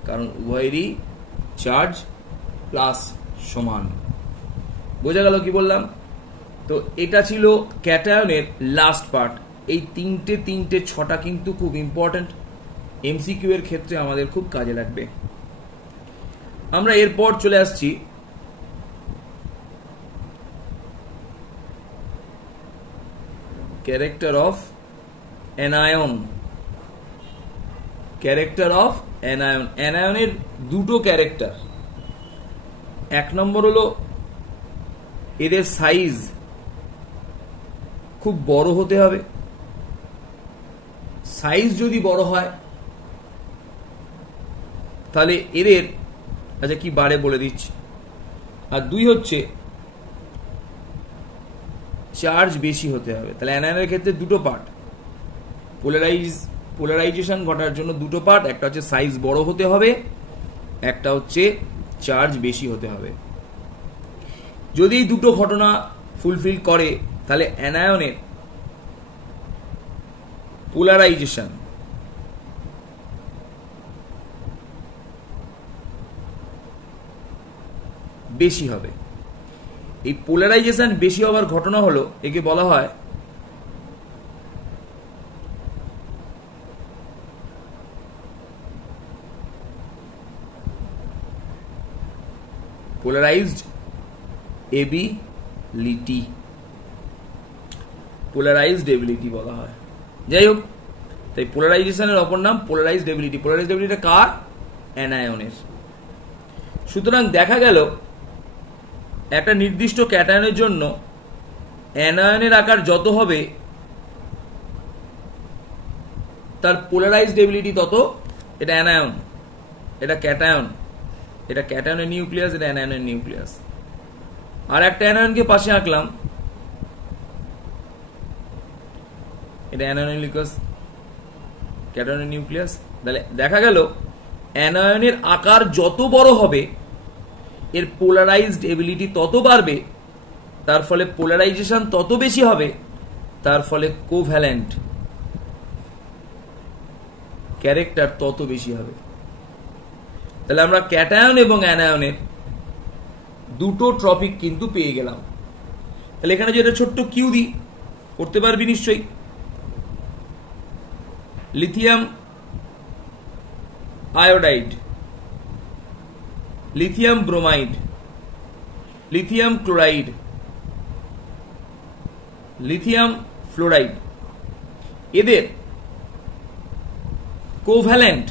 কারণ উভয়েরই চার্জ প্লাস সমান। বোঝা গেল কি বললাম? তো এটা ছিল ক্যাটায়নের লাস্ট পার্ট। এই তিনটে ছটা কিন্তু খুব ইম্পর্টেন্ট, এমসিকিউ এর ক্ষেত্রে আমাদের খুব কাজে লাগবে। আমরা এরপর চলে আসছি character of anion. Character of anion. অ্যানায়নের দুটো ক্যারেক্টার। এক নম্বর হলো এদের সাইজ খুব বড় হতে হবে। সাইজ যদি বড় হয় তাহলে এদের, আচ্ছা কি বারে বলে দিচ্ছি। আর দুই হচ্ছে চার্জ বেশি হতে হবে। তাহলে অ্যানায়নের ক্ষেত্রে দুটো পার্ট, পোলারাইজেশন ঘটার জন্য দুটো পার্ট, একটা হচ্ছে সাইজ বড় হতে হবে, একটা হচ্ছে চার্জ বেশি হতে হবে। যদি এই দুটো ঘটনা ফুলফিল করে তাহলে অ্যানায়নের পোলারাইজেশন বেশি হবে। এই পোলারাইজেশন বেশি হওয়ার ঘটনা হলো, একে বলা হয় পোলারাইজড এবিলিটি। পোলারাইজড এবিলিটি বলা হয়। যাই হোক, তাই পোলারাইজেশনের অপর নাম পোলারাইজড এবিলিটি। পোলারাইজড এবিলিটি কার? অ্যানায়নের। সুতরাং দেখা গেল একটা নির্দিষ্ট ক্যাটায়নের জন্য অ্যানায়নের আকার যত হবে তার পোলারাইজড এবিলিটি তত। এটা অ্যানায়ন, এটা ক্যাটায়ন, এটা ক্যাটায়নের নিউক্লিয়াস, এটা অ্যানায়নের নিউক্লিয়াস। আর একটা অ্যানায়নকে পাশে আঁকলাম, এটা অ্যানায়নের নিউক্লিয়াস, ক্যাটায়নের নিউক্লিয়াস। তাহলে দেখা গেল অ্যানায়নের আকার যত বড় হবে এর পোলারাইজড এবিলিটি তত বাড়বে, তার ফলে পোলারাইজেশন তত বেশি হবে, তার ফলে কোভ্যালেন্ট ক্যারেক্টার তত বেশি হবে। তাহলে আমরা ক্যাটায়ন এবং অ্যানায়নের দুটো টপিক কিন্তু পেয়ে গেলাম। তাহলে এখানে যেটা ছোট্ট কিউ দিই, করতে পারবি নিশ্চয়ই। Lithium iodide, lithium bromide, lithium chloride, lithium fluoride, এদের কোভ্যালেন্ট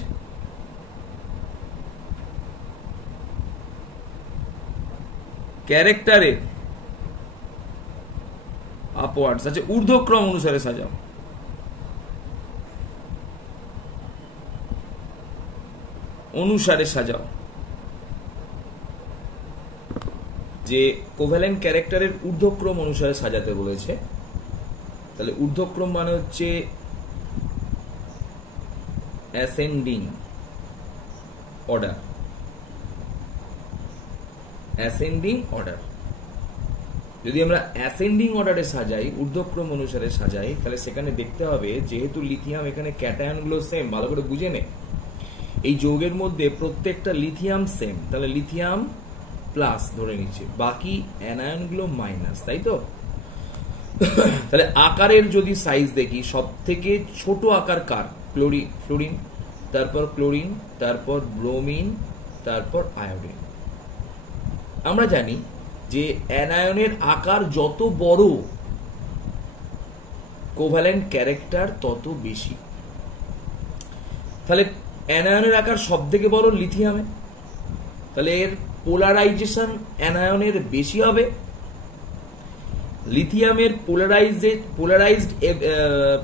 ক্যারেক্টারে আপওয়ার্ডস আছে, ঊর্ধ্বক্রম অনুসারে সাজাও। অনুসারে সাজাও। যে কোভ্যালেন্ট ক্যারেক্টারের ঊর্ধ্বক্রম অনুসারে সাজাতে বলেছে, তাহলে ঊর্ধ্বক্রম মানে হচ্ছে অ্যাসেন্ডিং অর্ডার। অ্যাসেন্ডিং অর্ডার, যদি আমরা অ্যাসেন্ডিং অর্ডারে সাজাই, ঊর্ধ্বক্রম অনুসারে সাজাই, তাহলে সেখানে দেখতে হবে যেহেতু লিথিয়াম এখানে ক্যাটায়নগুলো সেম, ভালো করে বুঝে নে, এই যৌগের মধ্যে প্রত্যেকটা লিথিয়াম সেম, তাহলে লিথিয়াম প্লাস ধরে নিচ্ছে, বাকি অ্যানায়নগুলো মাইনাস, তাই তো? তাহলে আকারের যদি সাইজ দেখি, সব থেকে ছোট আকার কার? ফ্লোরিন, তারপর ক্লোরিন, তারপর ব্রোমিন, তারপর আয়োডিন। আমরা জানি যে অ্যানায়নের আকার যত বড় কোভ্যালেন্ট ক্যারেক্টার তত বেশি। তাহলে অ্যানায়নের আকার সব থেকে বড় লিথিয়ামে, তাহলে এর পোলারাইজেশন অ্যানায়নের বেশি হবে। লিথিয়ামের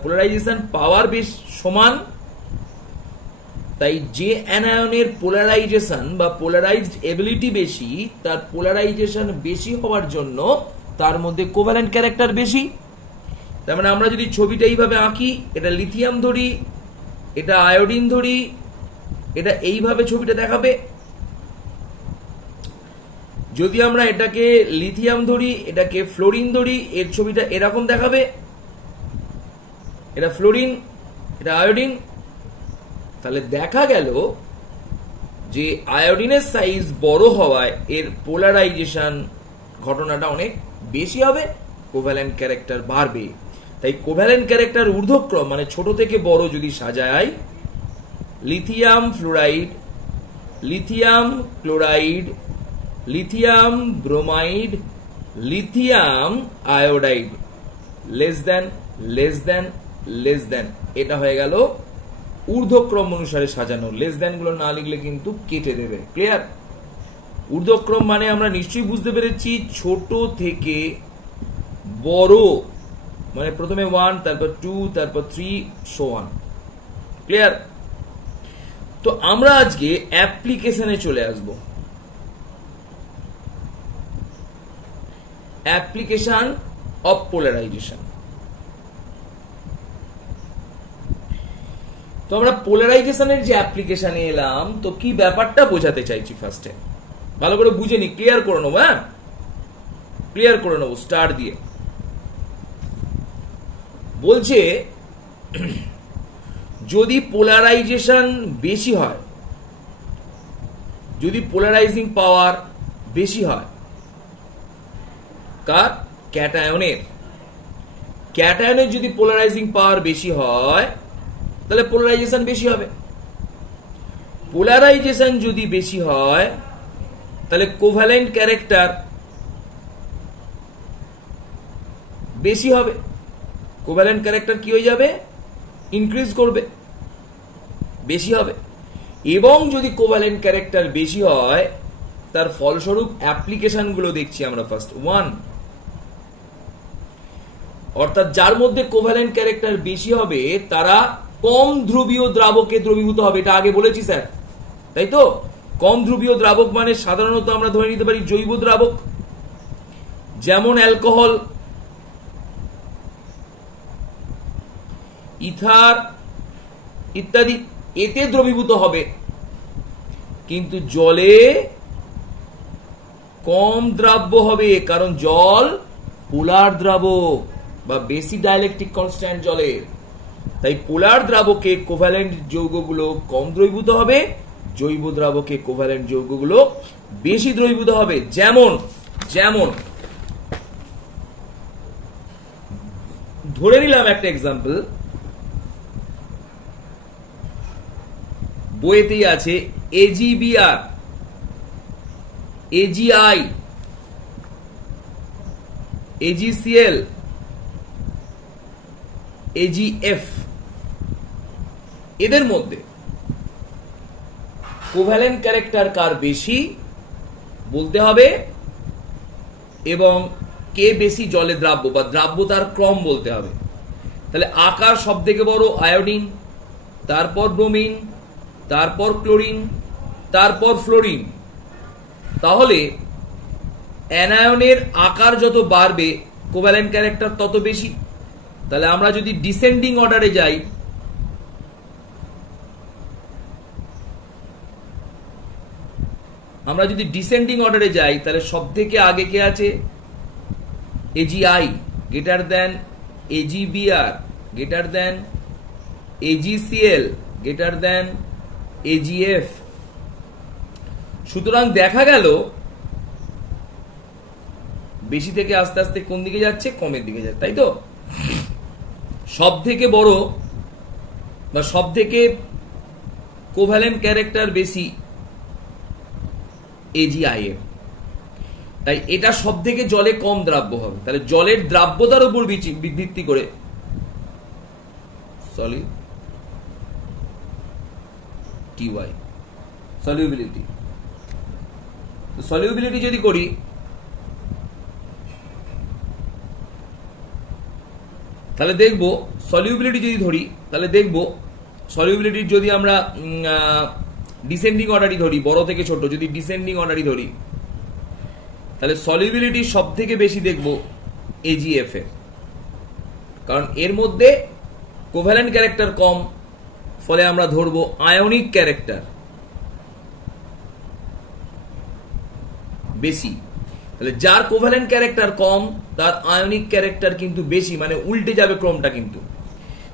পোলারাইজেশন পাওয়ার বেশ সমান, তাই যে অ্যানায়নের পোলারাইজেশন বা পোলারাইজড এবিলিটি বেশি, তার পোলারাইজেশন বেশি হওয়ার জন্য তার মধ্যে কোভ্যালেন্ট ক্যারেক্টার বেশি। তার মানে আমরা যদি ছবিটা এইভাবে আঁকি, এটা লিথিয়াম ধরি, এটা আয়োডিন ধরি, এটা এইভাবে ছবিটা দেখাবে। যদি আমরা এটাকে লিথিয়াম ধরি, এটাকে ফ্লোরিন ধরি, এর ছবিটা এরকম দেখাবে। এটা ফ্লোরিন, এটা আয়োডিন। তাহলে দেখা গেল যে আয়োডিনের সাইজ বড় হওয়ায় এর পোলারাইজেশন ঘটনাটা অনেক বেশি হবে, কোভ্যালেন্ট ক্যারেক্টার বাড়বে। তাই কোভ্যালেন্ট ক্যারেক্টার ঊর্ধ্বক্রম মানে ছোট থেকে বড় যদি সাজায়, lithium fluoride, lithium chloride, lithium bromide, lithium iodide, less than less than less than, এটা হয়ে গেল ঊর্ধ্বক্রম অনুসারে সাজানো। লেস দেন গুলো না লিখলে কিন্তু কেটে দেবে। ক্লিয়ার? ঊর্ধ্বক্রম মানে আমরা নিশ্চয়ই বুঝতে পেরেছি ছোট থেকে বড়, মানে প্রথমে 1, তারপর 2, তারপর 3, so on। ক্লিয়ার? তো আমরা আজকে অ্যাপ্লিকেশনে চলে আসব। Application of polarisation. তো আমরা পোলারাইজেশনের যে অ্যাপ্লিকেশনে এলাম, তো কি ব্যাপারটা বোঝাতে চাইছি ফার্স্টে ভালো করে বুঝে নি, ক্লিয়ার করে নেবো। হ্যাঁ, ক্লিয়ার করে নেবো স্টার দিয়ে। বলছে যদি পোলারাইজেশন বেশি হয়, যদি পোলারাইজিং পাওয়ার বেশি হয় কার? ক্যাটায়নের। ক্যাটায়নের যদি পোলারাইজিং পাওয়ার বেশি হয় তাহলে পোলারাইজেশন বেশি হবে। পোলারাইজেশন যদি বেশি হয় তাহলে কোভ্যালেন্ট ক্যারেক্টার বেশি হবে। কোভ্যালেন্ট ক্যারেক্টার কি হয়ে যাবে? ইনক্রিজ করবে, বেশি হবে। এবং যদি কোভ্যালেন্ট ক্যারেক্টার বেশি হয় তার ফলস্বরূপ অ্যাপ্লিকেশন গুলো দেখছি আমরা। ফার্স্ট 1, অর্থাৎ যার মধ্যে কোভ্যালেন্ট ক্যারেক্টার বেশি হবে তারা কম ধ্রুবীয় দ্রাবকে দ্রবীভূত হবে। এটা আগে বলেছি স্যার, তাই তো? কম ধ্রুবীয় দ্রাবক মানে সাধারণত আমরা ধরে নিতে পারি জৈব দ্রাবক, যেমন অ্যালকোহল, ইথার ইত্যাদি, এতে দ্রবীভূত হবে। কিন্তু জলে কম দ্রাব্য হবে, কারণ জল পোলার দ্রাবক বা বেশি ডাইলেকট্রিক কনস্ট্যান্ট জলের। তাই পোলার দ্রাবকে কোভ্যালেন্ট যৌগগুলো কম দ্রবীভূত হবে, জৈব দ্রাবকে কোভ্যালেন্ট যৌগগুলো বেশি দ্রবীভূত হবে। যেমন যেমন ধরে নিলাম একটা এক্সাম্পল, বইতেই আছে AgBr, AgI, AgCl, AgF। এদের মধ্যে কোভ্যালেন্ট ক্যারেক্টার কার বেশি বলতে হবে, এবং কে বেশি জলে দ্রাব্য বা দ্রাব্যতার ক্রম বলতে হবে। তাহলে আকার সব থেকে বড় আয়োডিন, তারপর ব্রোমিন, তারপর ক্লোরিন, তারপর ফ্লোরিন। তাহলে অ্যানায়নের আকার যত বাড়বে কোভ্যালেন্ট ক্যারেক্টার তত বেশি। তাহলে আমরা যদি ডিসেন্ডিং অর্ডারে যাই, তাহলে সব থেকে আগে কে আছে? AgI greater than AgBr greater than AgCl greater than AgF। সুতরাং দেখা গেল বেশি থেকে আস্তে আস্তে কোন দিকে যাচ্ছে? কমের দিকে যাচ্ছে, তাই তো? সব থেকে বড় বা সব থেকে কোভ্যালেন্ট ক্যারেক্টার বেশি AgIF, তাই এটা সব থেকে জলে কম দ্রাব্য হবে। তাহলে জলের দ্রাব্যতার উপর ভিত্তি করে সলিউবিলিটি। সলিউবিলিটি যদি করি তাহলে দেখব, সলিউবিলিটি যদি ধরি তাহলে দেখব সলিউবিলিটির যদি আমরা ডিসেন্ডিং অর্ডারই ধরি, বড় থেকে ছোট যদি ডিসেন্ডিং অর্ডারই ধরি, তাহলে সলিউবিলিটি সব থেকে বেশি দেখব এজিএফ এর, কারণ এর মধ্যে কোভ্যালেন্ট ক্যারেক্টার কম, ফলে আমরা ধরবো আয়নিক ক্যারেক্টার বেশি। তাহলে যার কোভ্যালেন্ট ক্যারেক্টার কম তার আয়নিক ক্যারেক্টার কিন্তু বেশি, মানে উল্টে যাবে ক্রমটা কিন্তু।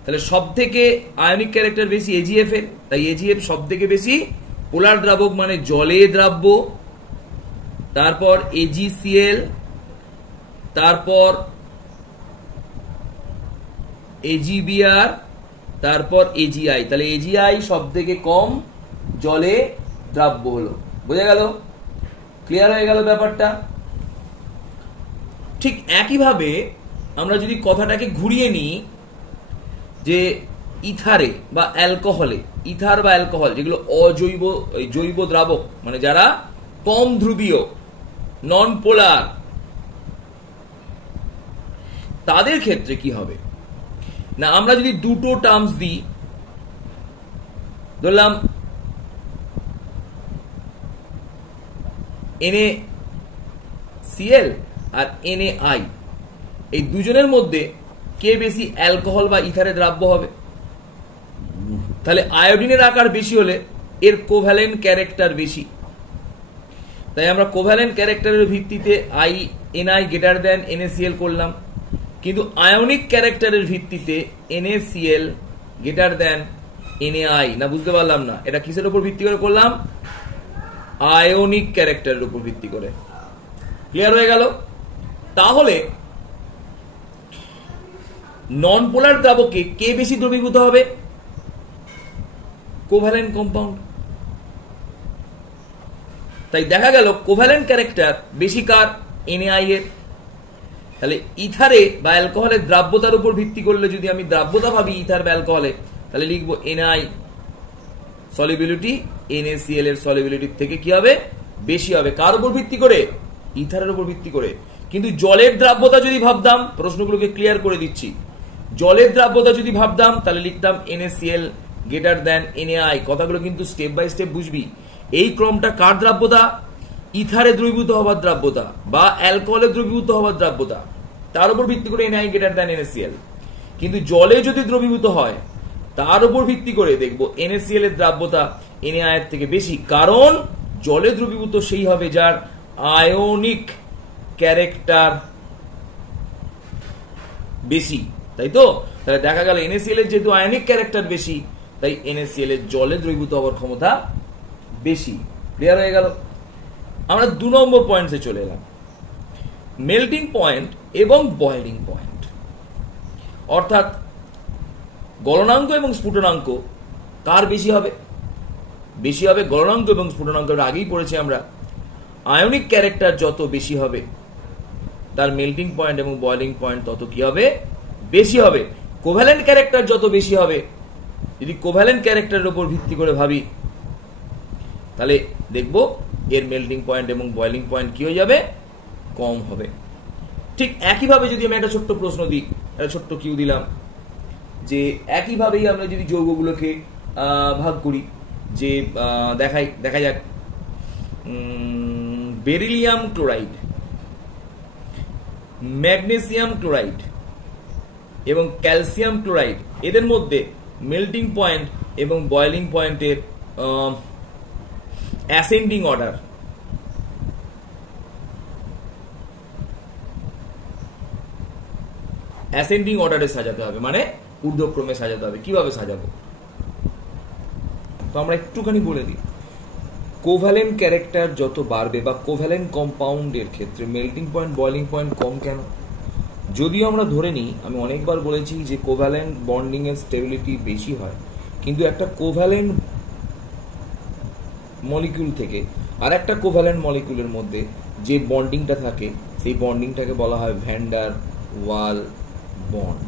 তাহলে সব থেকে আয়নিক ক্যারেক্টার বেশি এজিএফ এর, তাই এজিএফ সব থেকে বেশি পোলার দ্রাবক মানে জলে দ্রাব্য, তারপর এজিসিএল, তারপর এজিবিআর, তারপর এজিআই। তাহলে এজিআই সব থেকে কম জলে দ্রাব্য হলো। বোঝা গেল? ক্লিয়ার হয়ে গেল ব্যাপারটা? ঠিক একইভাবে আমরা যদি কথাটাকে ঘুরিয়ে নিই যে ইথারে বা অ্যালকোহলে, ইথার বা অ্যালকোহল যেগুলো অজৈব জৈব দ্রাবক মানে যারা কম ধ্রুবীয় নন পোলার, তাদের ক্ষেত্রে কি হবে না, আমরা যদি দুটো টার্মস দিই, ধরলাম NaCl আর NaI, এই দুজনের মধ্যে কে বেশি অ্যালকোহল বা ইথারে দ্রাব্য হবে? তাহলে আয়োডিনের আকার বেশি হলে এর কোভ্যালেন্ট ক্যারেক্টার বেশি, তাই আমরা কোভ্যালেন্ট ক্যারেক্টারের ভিত্তিতে Ni গ্রেটার দেন NaCl করলাম, কিন্তু আয়নিক ক্যারেক্টারের ভিত্তিতে NaCl গ্রেটার দেন NaI। না বুঝতে পারলাম না, এটা কিসের উপর ভিত্তি করে করলাম? আয়নিক ক্যারেক্টারের উপর ভিত্তি করে। ক্লিয়ার হয়ে গেল? তাহলে নন পোলার দ্রাবকে কে বেশি দ্রবীভূত হবে? Covalent compound. তাই দেখা গেল কোভ্যালেন্ট ক্যারেক্টার বেশি কার? NaI এর। তাহলে ইথারে বা অ্যালকোহলের দ্রাব্যতার উপর ভিত্তি করলে যদি আমি দ্রাব্যতা ভাবি ইথার বা অ্যালকোহলে, তাহলে লিখবো NaI সলিবিলিটি NaCl এর সলিবিলিটির থেকে কি হবে? বেশি হবে। কার উপর ভিত্তি করে? ইথারের উপর ভিত্তি করে। কিন্তু জলের দ্রাব্যতা যদি ভাবতাম, প্রশ্নগুলোকে ক্লিয়ার করে দিচ্ছি, জলের দ্রাব্যতা যদি ভাবতাম তাহলে লিখতাম NaCl গ্রেটার দেন NaI। কথাগুলো কিন্তু স্টেপ বাই স্টেপ বুঝবি। এই ক্রমটা কার দ্রাব্যতা? ইথারে দ্রবীভূত হবার দ্রাব্যতা বা অ্যালকোহলে দ্রবীভূত হবার দ্রাব্যতা, তার উপর ভিত্তি করে NaI গ্রেটার দেন NaCl। কিন্তু জলে যদি দ্রবীভূত হয় তার উপর ভিত্তি করে দেখব NaCl এর দ্রাব্যতা NaI এর থেকে বেশি, কারণ জলে দ্রবীভূত সেই হবে যার আয়নিক ক্যারেক্টার বেশি, তাই তো? তাহলে দেখা গেল NaCl এর যেহেতু আয়নিক ক্যারেক্টার বেশি, তাই NaCl এর জলে দ্রবীভূত হওয়ার ক্ষমতা বেশি। ক্লিয়ার হয়ে গেল? আমরা 2 নম্বর পয়েন্টে চলে এলাম, মেল্টিং পয়েন্ট এবং বয়েলিং পয়েন্ট। অর্থাৎ গলনাঙ্ক এবং স্ফুটনাঙ্ক কার বেশি হবে? বেশি হবে গলনাঙ্ক এবং স্ফুটনাঙ্ক। আগেই পড়েছি আমরা, আয়নিক ক্যারেক্টার যত বেশি হবে তার মেল্টিং পয়েন্ট এবং বয়েলিং পয়েন্ট তত কি হবে? বেশি হবে। কোভ্যালেন্ট ক্যারেক্টার যত বেশি হবে, যদি কোভ্যালেন্ট ক্যারেক্টারের উপর ভিত্তি করে ভাবি, তাহলে দেখব এর মেল্টিং পয়েন্ট এবং বয়েলিং পয়েন্ট কি হয়ে যাবে? কম হবে। ঠিক একইভাবে যদি আমি একটা ছোট্ট প্রশ্ন দিই, একটা ছোট্ট কিউ দিলাম যে একইভাবেই আমরা যদি যৌগগুলোকে ভাগ করি, যে দেখা যাক বেরিলিয়াম ক্লোরাইড, ম্যাগনেসিয়াম ক্লোরাইড এবং ক্যালসিয়াম ক্লোরাইড, এদের মধ্যে মেল্টিং পয়েন্ট এবং বয়েলিং পয়েন্টের অ্যাসেন্ডিং অর্ডার অ্যাসেন্ডিং অর্ডারে সাজাতে হবে, মানে ঊর্ধ্বক্রমে সাজাতে হবে। কিভাবে সাজাবো? তো আমরা একটুখানি বলে দিই, কোভ্যালেন্ট ক্যারেক্টার যত বাড়বে বা কোভ্যালেন্ট কম্পাউন্ডের ক্ষেত্রে মেল্টিং পয়েন্ট বয়েলিং পয়েন্ট কম কেন? যদিও আমরা ধরে নিই, আমি অনেকবার বলেছি যে কোভ্যালেন্ট বন্ডিং এর স্টেবিলিটি বেশি হয়, কিন্তু একটা কোভ্যালেন্ট মলিকিউল থেকে আর একটা কোভ্যালেন্ট মলিকিউলের মধ্যে যে বন্ডিংটা থাকে সেই বন্ডিংটাকে বলা হয় ভ্যান ডার ওয়াল বন্ড।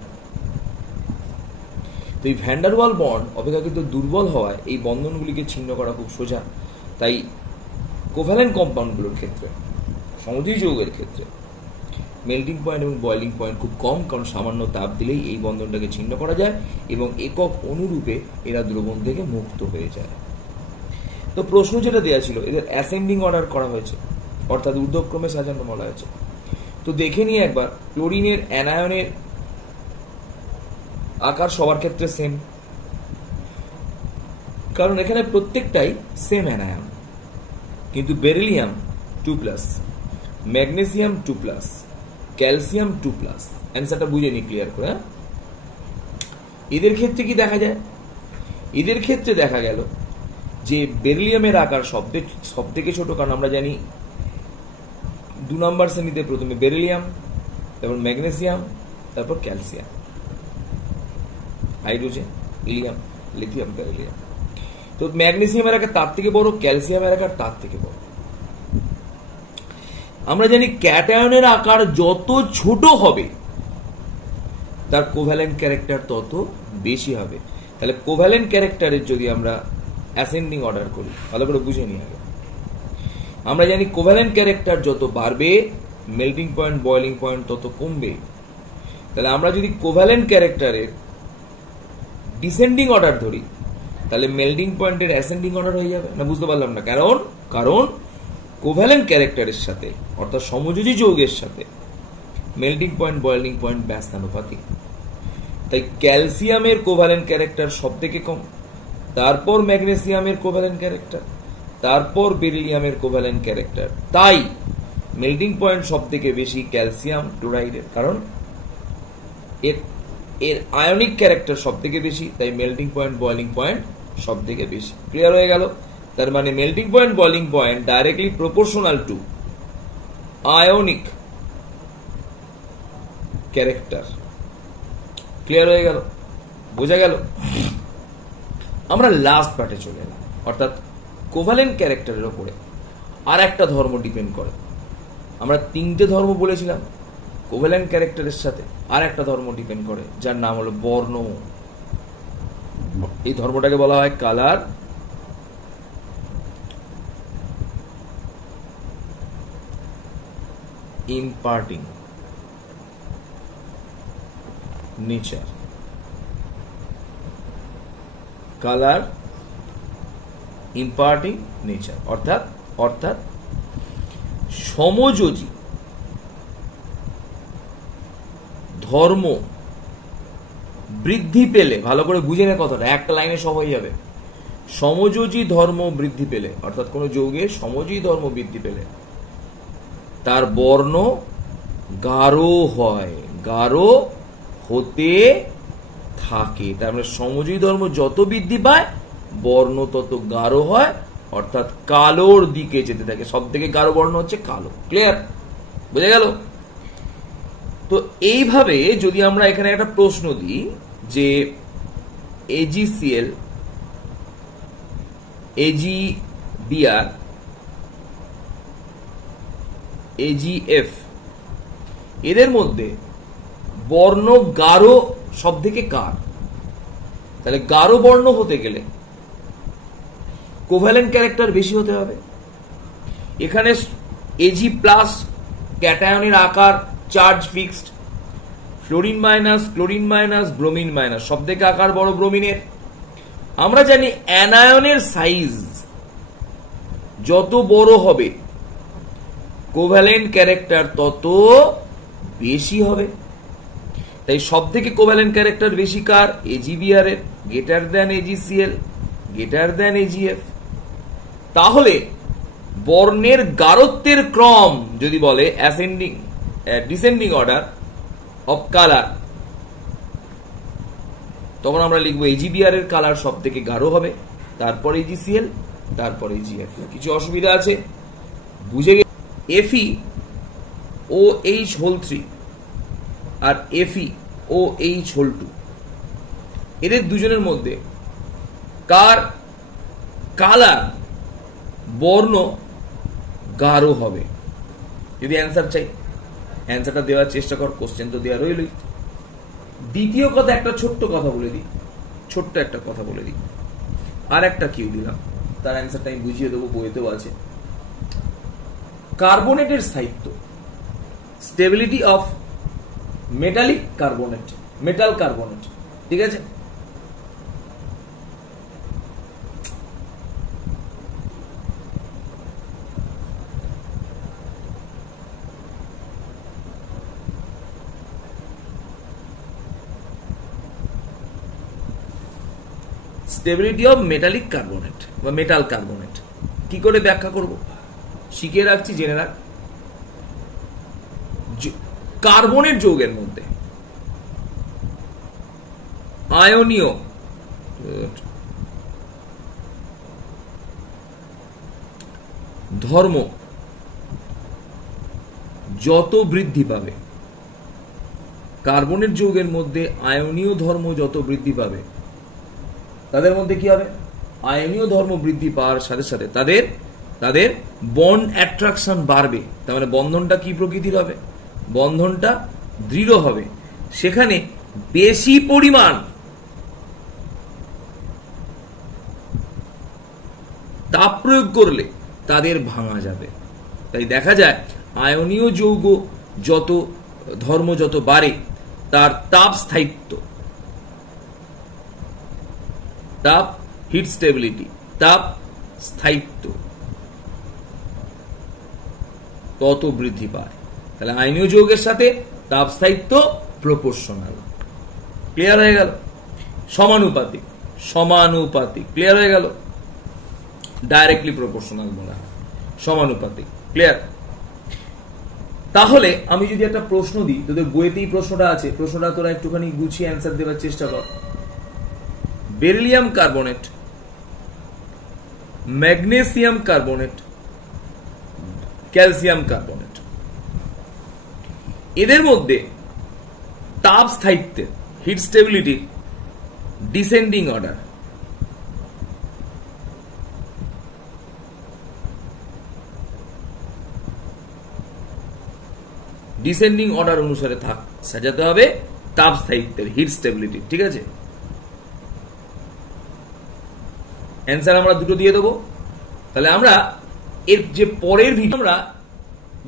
তো এই ভ্যান ডার ওয়াল বন্ড অপেক্ষাকৃত দুর্বল হওয়ায় এই বন্ধনগুলিকে ছিন্ন করা খুব সোজা। তাই কোভ্যালেন্ট কম্পাউন্ডগুলোর ক্ষেত্রে, সমযোজী যৌগের ক্ষেত্রে মেল্টিং পয়েন্ট এবং বয়লিং পয়েন্ট খুব কম, কারণ সামান্য তাপ দিলেই এই বন্ধনটাকে ছিন্ন করা যায় এবং একক অনুরূপে এরা দ্রবণ থেকে মুক্ত হয়ে যায়। তো প্রশ্ন যেটা দেওয়া ছিল, এদের অ্যাসেন্ডিং অর্ডার করা হয়েছে, অর্থাৎ ঊর্ধ্বক্রমে সাজানো বলা হয়েছে। তো দেখে নিয়ে একবার, ক্লোরিনের অ্যানায়নের আকার সবার ক্ষেত্রে সেম, কারণ এখানে প্রত্যেকটাই সেম অ্যানায়ন। কিন্তু বেরিলিয়াম 2+, ম্যাগনেসিয়াম 2+, ক্যালসিয়াম 2+। অ্যান্সারটা বুঝে নি ক্লিয়ার করে। এদের ক্ষেত্রে কি দেখা যায়? এদের ক্ষেত্রে দেখা গেল যে বেরিলিয়ামের আকার সব থেকে ছোট, কারণ আমরা জানি 2 নম্বর শ্রেণীতে প্রথমে বেরিলিয়াম, তারপর ম্যাগনেসিয়াম, তারপর calcium, hydrogen, helium, lithium, beryllium. তো ম্যাগনেসিয়ামের আকার তার থেকে বড়, ক্যালসিয়ামের আকার তার থেকে বড়। আমরা জানি ক্যাটায়নের আকার যত ছোট হবে তার কোভ্যালেন্ট ক্যারেক্টার তত বেশি হবে। তাহলে কোভ্যালেন্ট ক্যারেক্টারের যদি আমরা অ্যাসেন্ডিং অর্ডার করি, ভালো করে বুঝে নিই আগে। আমরা জানি কোভ্যালেন্ট ক্যারেক্টার যত বাড়বে মেল্টিং পয়েন্ট বয়লিং পয়েন্ট তত কমবে। তাহলে আমরা যদি কোভ্যালেন্ট ক্যারেক্টারের ডিসেন্ডিং অর্ডার ধরি, তাহলে মেল্টিং পয়েন্টের অ্যাসেন্ডিং অর্ডার হয়ে যাবে না? বুঝতে পারলাম না। কারণ কোভ্যালেন্ট ক্যারেক্টারের সাথে, অর্থাৎ সমযোজী যৌগের সাথে মেল্টিং পয়েন্ট বয়লিং পয়েন্ট ব্যস্তানুপাতিক। তাই ক্যালসিয়ামের কোভ্যালেন্ট ক্যারেক্টার সব থেকে কম, তারপর ম্যাগনেসিয়ামের কোভ্যালেন্ট ক্যারেক্টার, তারপর বেরিলিয়ামের কোভ্যালেন্ট ক্যারেক্টার। তাই মেল্টিং পয়েন্ট সব থেকে বেশি ক্যালসিয়াম ক্লোরাইডের, কারণ এর আয়নিক ক্যারেক্টার সব থেকে বেশি, তাই মেল্টিং পয়েন্ট বয়লিং পয়েন্ট সব থেকে বেশি। ক্লিয়ার হয়ে গেল? তার মানে melting point boiling point directly proportional to ionic character. Clear হয়ে গেল? বোঝা গেল? আমরা লাস্ট পার্টে চলে এলাম, অর্থাৎ কোভ্যালেন্ট ক্যারেক্টারের উপরে আর একটা ধর্ম ডিপেন্ড করে। আমরা 3টে ধর্ম বলেছিলাম, কোভ্যালেন্ট ক্যারেক্টারের সাথে আর একটা ধর্ম ডিপেন্ড করে, যার নাম হলো বর্ণ। এই ধর্মটাকে বলা হয় colour imparting nature. Colour imparting nature অর্থাৎ সমযোজী ধর্ম বৃদ্ধি পেলে, ভালো করে বুঝে না কথাটা, একটা লাইনে সব হয়ে যাবে। সমযোজী ধর্ম বৃদ্ধি পেলে, অর্থাৎ কোন যৌগের সমযোজী ধর্ম বৃদ্ধি পেলে তার বর্ণ গাঢ় হয়, গাঢ় হতে থাকে। তার মানে সমযোজী ধর্ম যত বৃদ্ধি পায় বর্ণ তত গাঢ় হয়, অর্থাৎ কালোর দিকে যেতে থাকে। সব থেকে গাঢ় বর্ণ হচ্ছে কালো। ক্লিয়ার? বুঝে গেল? তো এইভাবে যদি আমরা এখানে একটা প্রশ্ন দিই যে AgCl, AgBr, AgF এদের মধ্যে বর্ণ গাঢ় সব থেকে কার, তাহলে গাঢ় বর্ণ হতে গেলে কোভ্যালেন্ট ক্যারেক্টার বেশি হতে হবে। এখানে Ag+ ক্যাটায়নের আকার charge fixed, fluorine minus, chlorine minus, bromine minus, সব থেকে আকার বড় ব্রোমিনের। আমরা জানি অ্যানায়নের সাইজ যত বড় হবে কোভ্যালেন্ট ক্যারেক্টার তত বেশি হবে। তাই সব থেকে কোভ্যালেন্ট ক্যারেক্টার বেশি কার? AgBr এর, greater than AgCl, greater than AgF। তাহলে বর্ণের গাঢ়ত্বের ক্রম যদি বলে ascending descending order of colour, তখন আমরা লিখবো AgBr এর কালার সব থেকে গাঢ় হবে, তারপর AgCl, তারপর AgF। কিছু অসুবিধা আছে? বুঝে গে? FeOH3 আর FeOH2 এদের দুজনের মধ্যে কার কালার বর্ণ গাঢ় হবে? যদি অ্যান্সার চাই, অ্যান্সারটা দেওয়ার চেষ্টা কর, কোশ্চেন তো দেওয়া রইলই। দ্বিতীয় কথা, একটা ছোট্ট কথা বলে দিই, ছোট্ট একটা কথা বলে দিই, আর একটা কিউ দিলাম, তার অ্যান্সারটা আমি বুঝিয়ে দেবো, বইতেও আছে। কার্বনেটের স্থায়িত্ব, stability of metallic carbonate, metal carbonate, ঠিক আছে? স্টেবিলিটি অফ মেটালিক কার্বনেট বা মেটাল কার্বনেট কি করে ব্যাখ্যা করব, শিখে রাখছি, জেনে রাখ। কার্বনের যৌগের মধ্যে আয়নীয় ধর্ম যত বৃদ্ধি পাবে, কার্বনের যৌগের মধ্যে আয়নীয় ধর্ম যত বৃদ্ধি পাবে, তাদের মধ্যে কি হবে? আয়নীয় ধর্ম বৃদ্ধি পাওয়ার সাথে সাথে তাদের বন্ড অ্যাট্রাকশন বাড়বে। তার মানে বন্ধনটা কি প্রকৃতির হবে? বন্ধনটা দৃঢ় হবে। সেখানে বেশি পরিমাণ তাপ প্রয়োগ করলে তাদের ভাঙা যাবে। তাই দেখা যায় আয়নীয় যৌগ যত ধর্ম যত বাড়ে, তার তাপ স্থায়িত্ব, তাপ হিট স্টেবিলিটি, তাপ স্থায়িত্ব তত বৃদ্ধি পায়। তাহলে আয়নীয় যৌগের সাথে তাপ স্থায়িত্ব প্রপোর্শনাল। ক্লিয়ার হয়ে গেল? সমানুপাতিক, সমানুপাতিক। ক্লিয়ার হয়ে গেল? ডাইরেক্টলি প্রপোর্শনাল বলা হয়, সমানুপাতিক। ক্লিয়ার? তাহলে আমি যদি একটা প্রশ্ন দিই, তোদের বইয়েতেই প্রশ্নটা আছে, প্রশ্নটা তোরা একটুখানি গুছিয়ে অ্যান্সার দেওয়ার চেষ্টা কর। Beryllium carbonate, magnesium carbonate, calcium carbonate, এদের মধ্যে তাপ স্থায়িত্বের, heat stability descending order, descending order অনুসারে সাজাতে হবে তাপ স্থায়িত্বের, হিট স্টেবিলিটি। ঠিক আছে? অ্যান্সার আমরা দুটো দিয়ে দেবো। তাহলে আমরা এর যে পরের ভিডিও আমরা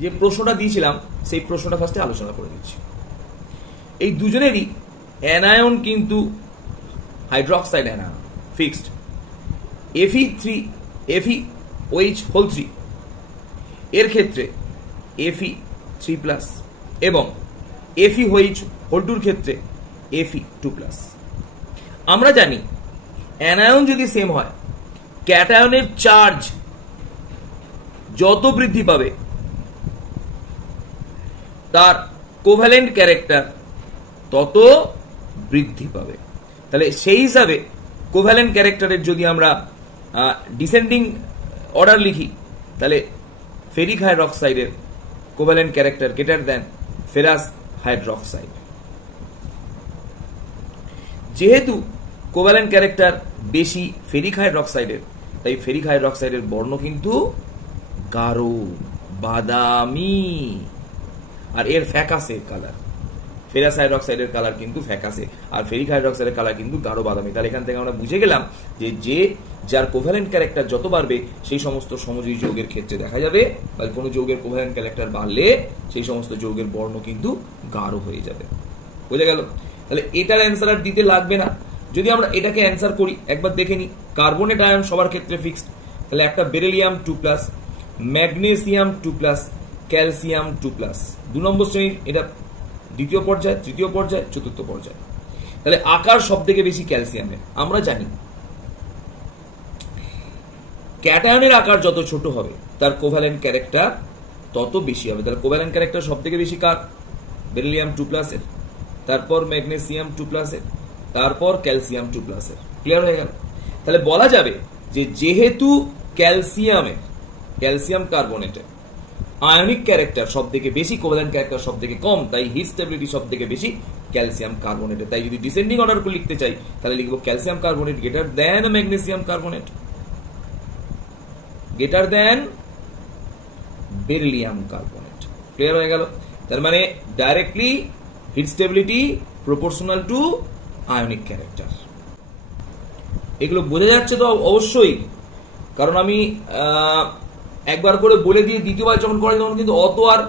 যে প্রশ্নটা দিয়েছিলাম, সেই প্রশ্নটা ফার্স্টে আলোচনা করে দিচ্ছি। এই দুজনেরই অ্যানায়ন কিন্তু হাইড্রোক্সাইড অ্যানায়ন, ফিক্সড। FeOH3 এর ক্ষেত্রে Fe3+ এবং FeOH2 ক্ষেত্রে Fe2+। আমরা জানি অ্যানায়ন যদি সেম হয়, ক্যাটায়নের চার্জ যত বৃদ্ধি পাবে, তার কোভ্যালেন্ট ক্যারেক্টার তত বৃদ্ধি পাবে। তাহলে সেই হিসাবে কোভ্যালেন্ট ক্যারেক্টারের যদি আমরা ডিসেন্ডিং অর্ডার লিখি, তাহলে ফেরিক হাইড্রোক্সাইডের covalent character greater than ferrous hydroxide. যেহেতু কোভ্যালেন্ট ক্যারেক্টার বেশি ফেরিক হাইড্রোক্সাইডের, তাই ফেরিক হাইড্রোক্সাইডের বর্ণ কিন্তু গাঢ় বাদামি, আর এর ফ্যাকাসে কালার। ফেরাস হাইড্রোক্সাইডের কালার কিন্তু ফ্যাকাসে, আর ফেরিক হাইড্রোক্সাইডের কালার কিন্তু গাঢ় বাদামি। তাহলে এখান থেকে আমরা বুঝে গেলাম যে যার কোভ্যালেন্ট ক্যারেক্টার যত বাড়বে, সেই সমস্ত সমযোজী যৌগের ক্ষেত্রে দেখা যাবে, বা কোনো যৌগের কোভ্যালেন্ট ক্যারেক্টার বাড়লে সেই সমস্ত যৌগের বর্ণ কিন্তু গাঢ় হয়ে যাবে। বোঝা গেল? তাহলে এটার অ্যান্সার আর দিতে লাগবে না। যদি আমরা এটাকে অ্যান্সার করি, একবার দেখে নিই। কার্বনেট আয়ন সবার ক্ষেত্রে ফিক্সড। তাহলে একটা বেরিলিয়াম 2+, ম্যাগনেসিয়াম 2+, ক্যালসিয়াম 2+। 2 নম্বর শ্রেণীর এটা দ্বিতীয় পর্যায়, তৃতীয় পর্যায়, চতুর্থ পর্যায়। তাহলে আকার সব থেকে বেশি ক্যালসিয়ামের। আমরা জানি ক্যাটায়নের আকার যত ছোট হবে, তার কোভ্যালেন্ট ক্যারেক্টার তত বেশি হবে। তাহলে কোভ্যালেন্ট ক্যারেক্টার সব থেকে বেশি কার? বেরিলিয়াম 2+ এর, তারপর ম্যাগনেসিয়াম 2+ এর, তারপর ক্যালসিয়াম 2+ এর। ক্লিয়ার হয়ে গেল? তাহলে বলা যাবে যে যেহেতু ক্যালসিয়াম কার্বনেটের আয়নিক ক্যারেক্টার সব থেকে বেশি, কোভ্যালেন্ট ক্যারেক্টার সব থেকে কম, তাই হিট স্টেবিলিটি সব থেকে বেশি ক্যালসিয়াম কার্বনেটের। তাই যদি ডিসেন্ডিং অর্ডার করে লিখতে চাই, তাহলে লিখবো calcium carbonate greater than magnesium carbonate, greater than beryllium carbonate. Clear হয়ে গেল? তার মানে directly heat stability proportional to ionic character. এগুলো বোঝা যাচ্ছে তো অবশ্যই, কারণ আমি একবার করে বলে দিয়ে দ্বিতীয়বার যখন করা তখন কিন্তু অত আর